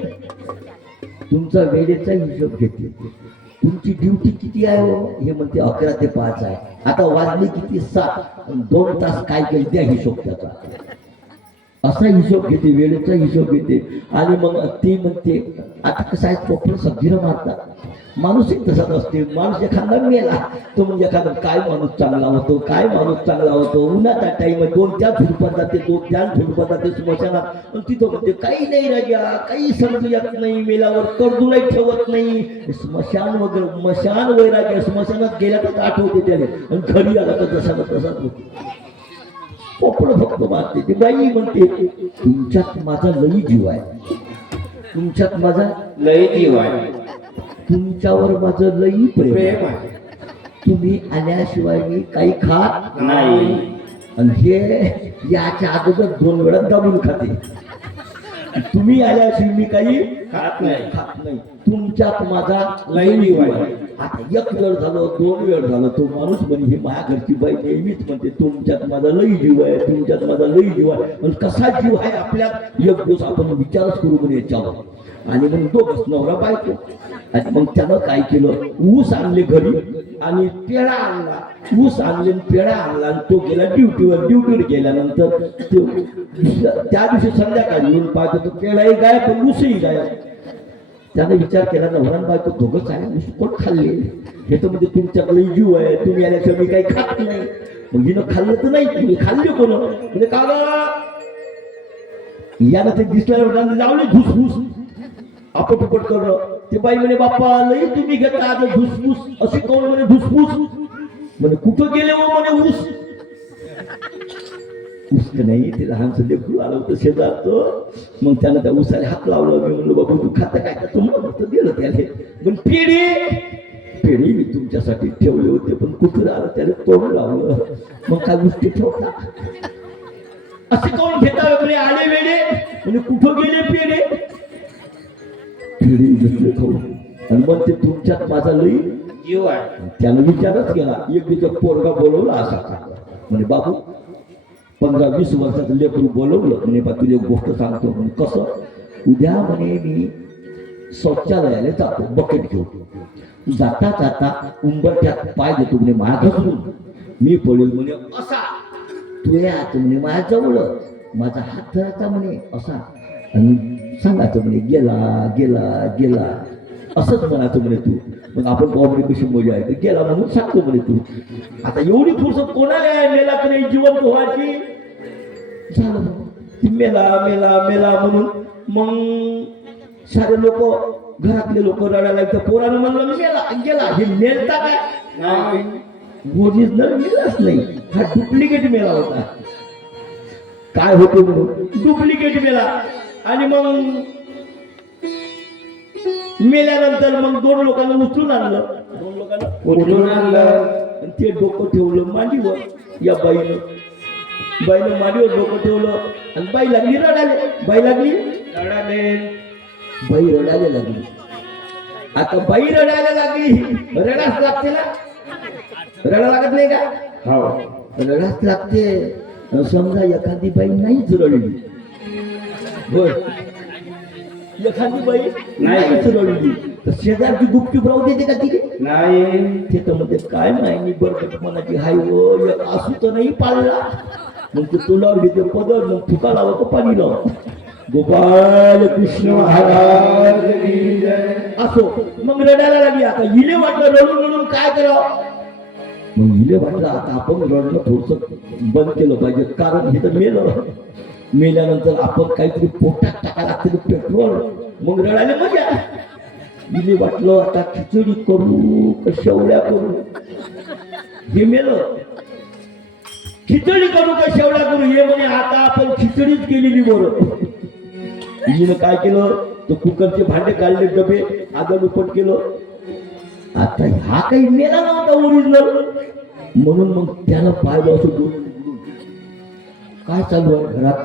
तुमचा वेळेचा हिशोब घेते. तुमची ड्युटी किती आहे हो? हे म्हणते 11 ते 5 आहे. आता वाजले किती? 7. 2 तास काय केले त्या हिशोब त्याचा. असा हिशोब घेते, वेळेचा हिशोब घेते. आणि मग ती म्हणते, आता कसं आहे, स्वप्न सगळीला मारतात. माणूस एक तसाच असते. माणूस एखादा मेला तो म्हणजे एखादा काय माणूस चांगला होतो, काय माणूस चांगला होतो. उन्हाचा टाइम 2-4 झुडपात जाते, 2-4 झुडपात जाते स्मशानात. पण तिथं म्हणते काही नाही राजा, काही समजू येत नाही, मेल्यावर कर्दुलाही ठेवत नाही. स्मशान वगैरे, स्मशान वैराग्य. स्मशानात गेल्या तर आठवते त्याने, आणि घरी आला तर तसाच होते. पोपड फक्त मारते. ती बाई म्हणते, तुमच्यात माझा लई जीव आहे, तुमच्यात माझा लय जीव आहे, तुमच्यावर माझं लई प्रेम प्रेम आहे. आहे, तुम्ही आल्याशिवाय मी काही खात नाही. आणि हे याच्या अगोदर 2 वेळा दाबून खाते. तुम्ही आल्याशिवाय मी काही खात नाही. खात नाही. तुमच्यात माझा लई जीव आहे. आता 1 वेळ झालं, 2 वेळ झालं, तो माणूस म्हणे, ही माझ्या घरची बाई नेहमीच म्हणते, तुमच्यात माझा लई जीव आहे, तुमच्यात माझा लई जीव आहे. पण कसा जीव आहे आपल्यात, एक दिवस आपण विचारच करू म्हणे याच्यावर. आणि मग दोघच नवरा बायको. आणि मग त्यानं काय केलं, ऊस आणले घरी आणि पेढा आणला. ऊस आणले पेढा आणला आणि तो गेला ड्युटीवर गेल्यानंतर त्या दिवशी संध्याकाळी येऊन पाहतो तो पेढाही गायब पण ऊसही गायब. त्याने विचार केला नवरा बायको दोघंच आहे, ऊस कोण खाल्ले, हे तर म्हणजे तुमच्याकडे जीव आहे, तुम्ही आल्याशिवाय मी काही खात नाही. मग हिनं खाल्लं तर नाही, तुम्ही खाल्ले कोण म्हणजे का यानं ते दिसल्यावर लावले धुसफूस आपटपट करणं. ते बाई म्हणे बाप्पा लई तुम्ही घेता आता धुसफूस, असे कोण म्हणे धुसफूस, म्हणे कुठं गेले हो म्हणे ऊस. ऊस नाही, ते लहानसं लेकरू आलं होतं शेजारचं. मग त्यानं त्या ऊसाला हात लावला. मी म्हणलो बाबा तू खाता काय का, तुम्हाला दिलं त्याने. पण पेढे मी तुमच्यासाठी ठेवले होते पण कुठं आलं त्याने तोड लावलं. मग काय गोष्टी ठेवता असे कोण घेता म्हणे आले वेळे, म्हणजे कुठं गेले पेढे घेतले खाऊ. आणि मग ते तुमच्यात माझा लई जीव आहे. त्यानं विचारच केला. एक दिवस पोरगा बोलवला असा का, म्हणे बाबू 15-20 वर्षाचं लेकरू बोलवलं. म्हणे बा तुला एक गोष्ट सांगतो. म्हणे कसं, उद्या म्हणे मी शौचालयाला जातो बकेट घेऊन. जाता जाता उंबरठ्यात पाय देतो म्हणे माझा घसरून मी पडेल म्हणे असा. तू याच म्हणे माझ्या जवळ, माझा हात धरायचा म्हणे असा आणि सांगायचं म्हणे गेला गेला गेला असंच म्हणायचं म्हणे तू. मग आपण बाबरी कशी मजा आहे, गेला म्हणून सांगतो म्हणे तू. आता एवढी फुरसत कोणाला आहे मेला की नाही जिवंत व्हायची. झालं मेला मेला मेला म्हणून मग सारे लोक घरातले लोक रडायला लागतात. पोरानं म्हणलं मेला गेला, हे मेलता काय, ओरिजिनल मेलाच नाही, हा डुप्लिकेट मेला होता. काय होतो म्हणून डुप्लिकेट मेला. आणि मग मेल्यानंतर मग 2 लोकांना उचलून आणलं. 2 लोकांना उचलून आणलं. ते डोकं ठेवलं मांडीवर. या बाईनं मांडीवर डोकं ठेवलं आणि बाई लागली रडायला. बाई रडायला लागली. आता बाई रडायला लागली, रडाच लागते ना, रडा लागत नाही का, रडाच लागते. समजा एखादी बाई नाहीच रडली, होय एखादी बाई नाहीच रडली तर शेजारची गुपचूप राहू देते का तिथे नाही. ते तर म्हणते काय नाही बरकत मनाची हाय व एक असू तर नाही पाळला. मग ते तुलावर घेते पदर, मग फुका लावा का पाणी लावा. गोपाल कृष्ण महाराज की जय. असो मग रडायला लागली. आता हिले वाटलं रडून रडून काय करावं. मग हिले वाटलं आता आपण रडणं थोडस बंद केलं पाहिजे, कारण हे तर मेल्यानंतर आपण काहीतरी पोटात टाकायला लागते पेट्रोल, मग रडायला मजा. हिले वाटलं आता खिचडी करू का शेवड्या करू. हे मेलं, खिचडी करू का शेवड्या करू. हे म्हणे आता आपण खिचडीच केलेली बरं. हिनं काय केलं, तो कुकरचे भांडे काढले, डबे आदल उपट केलं. आता हा काही मेला नव्हता ओरिजिनल, म्हणून मग त्यानं पाहिलं असं डोळे उघडून काय चालू आहे घरात.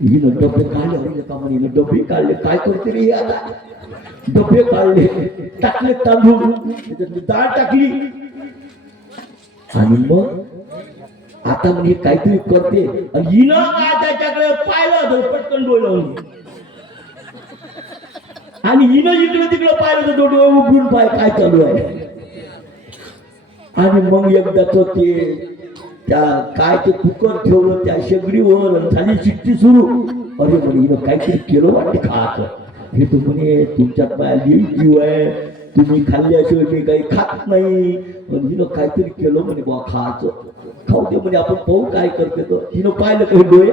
हिनं डबे काढले, हिनं डबे काढले, काय करते रे आता. डबे काढले, टाकले तांदूळ, त्याच्यात डाळ टाकली आणि मग आता म्हणजे काहीतरी करते. आणि हिनं काय त्याच्याकडे पाहिलं पटकन डोळे लावून, आणि हिनं इकडे तिकडे पाहिलं तर डोळे उघडून पाय काय चालू आहे. आणि मग एकदाच ते त्या काय ते कुकर ठेवलं त्या शेगडीवर, झाली शिट्टी सुरू. अरे म्हणे हिनं काहीतरी केलं वाटते खायचं. हे तू म्हणे तुमच्यात माझ्या जीव आहे, तुम्ही खाल्ल्याशिवाय मी काही खात नाही. पण हिनं काहीतरी केलं म्हणे बा खायचं, खाऊ दे म्हणे आपण पाहू काय करते. तर तिनं पाहिलं काही डोळे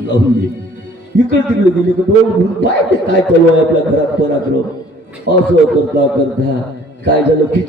लावून दे, इकडे तिकडे गेली तर डोळे उघडून पाहिजे काय चालू आहे आपल्या घरात पराक्रम. असं करता करता काय झालं की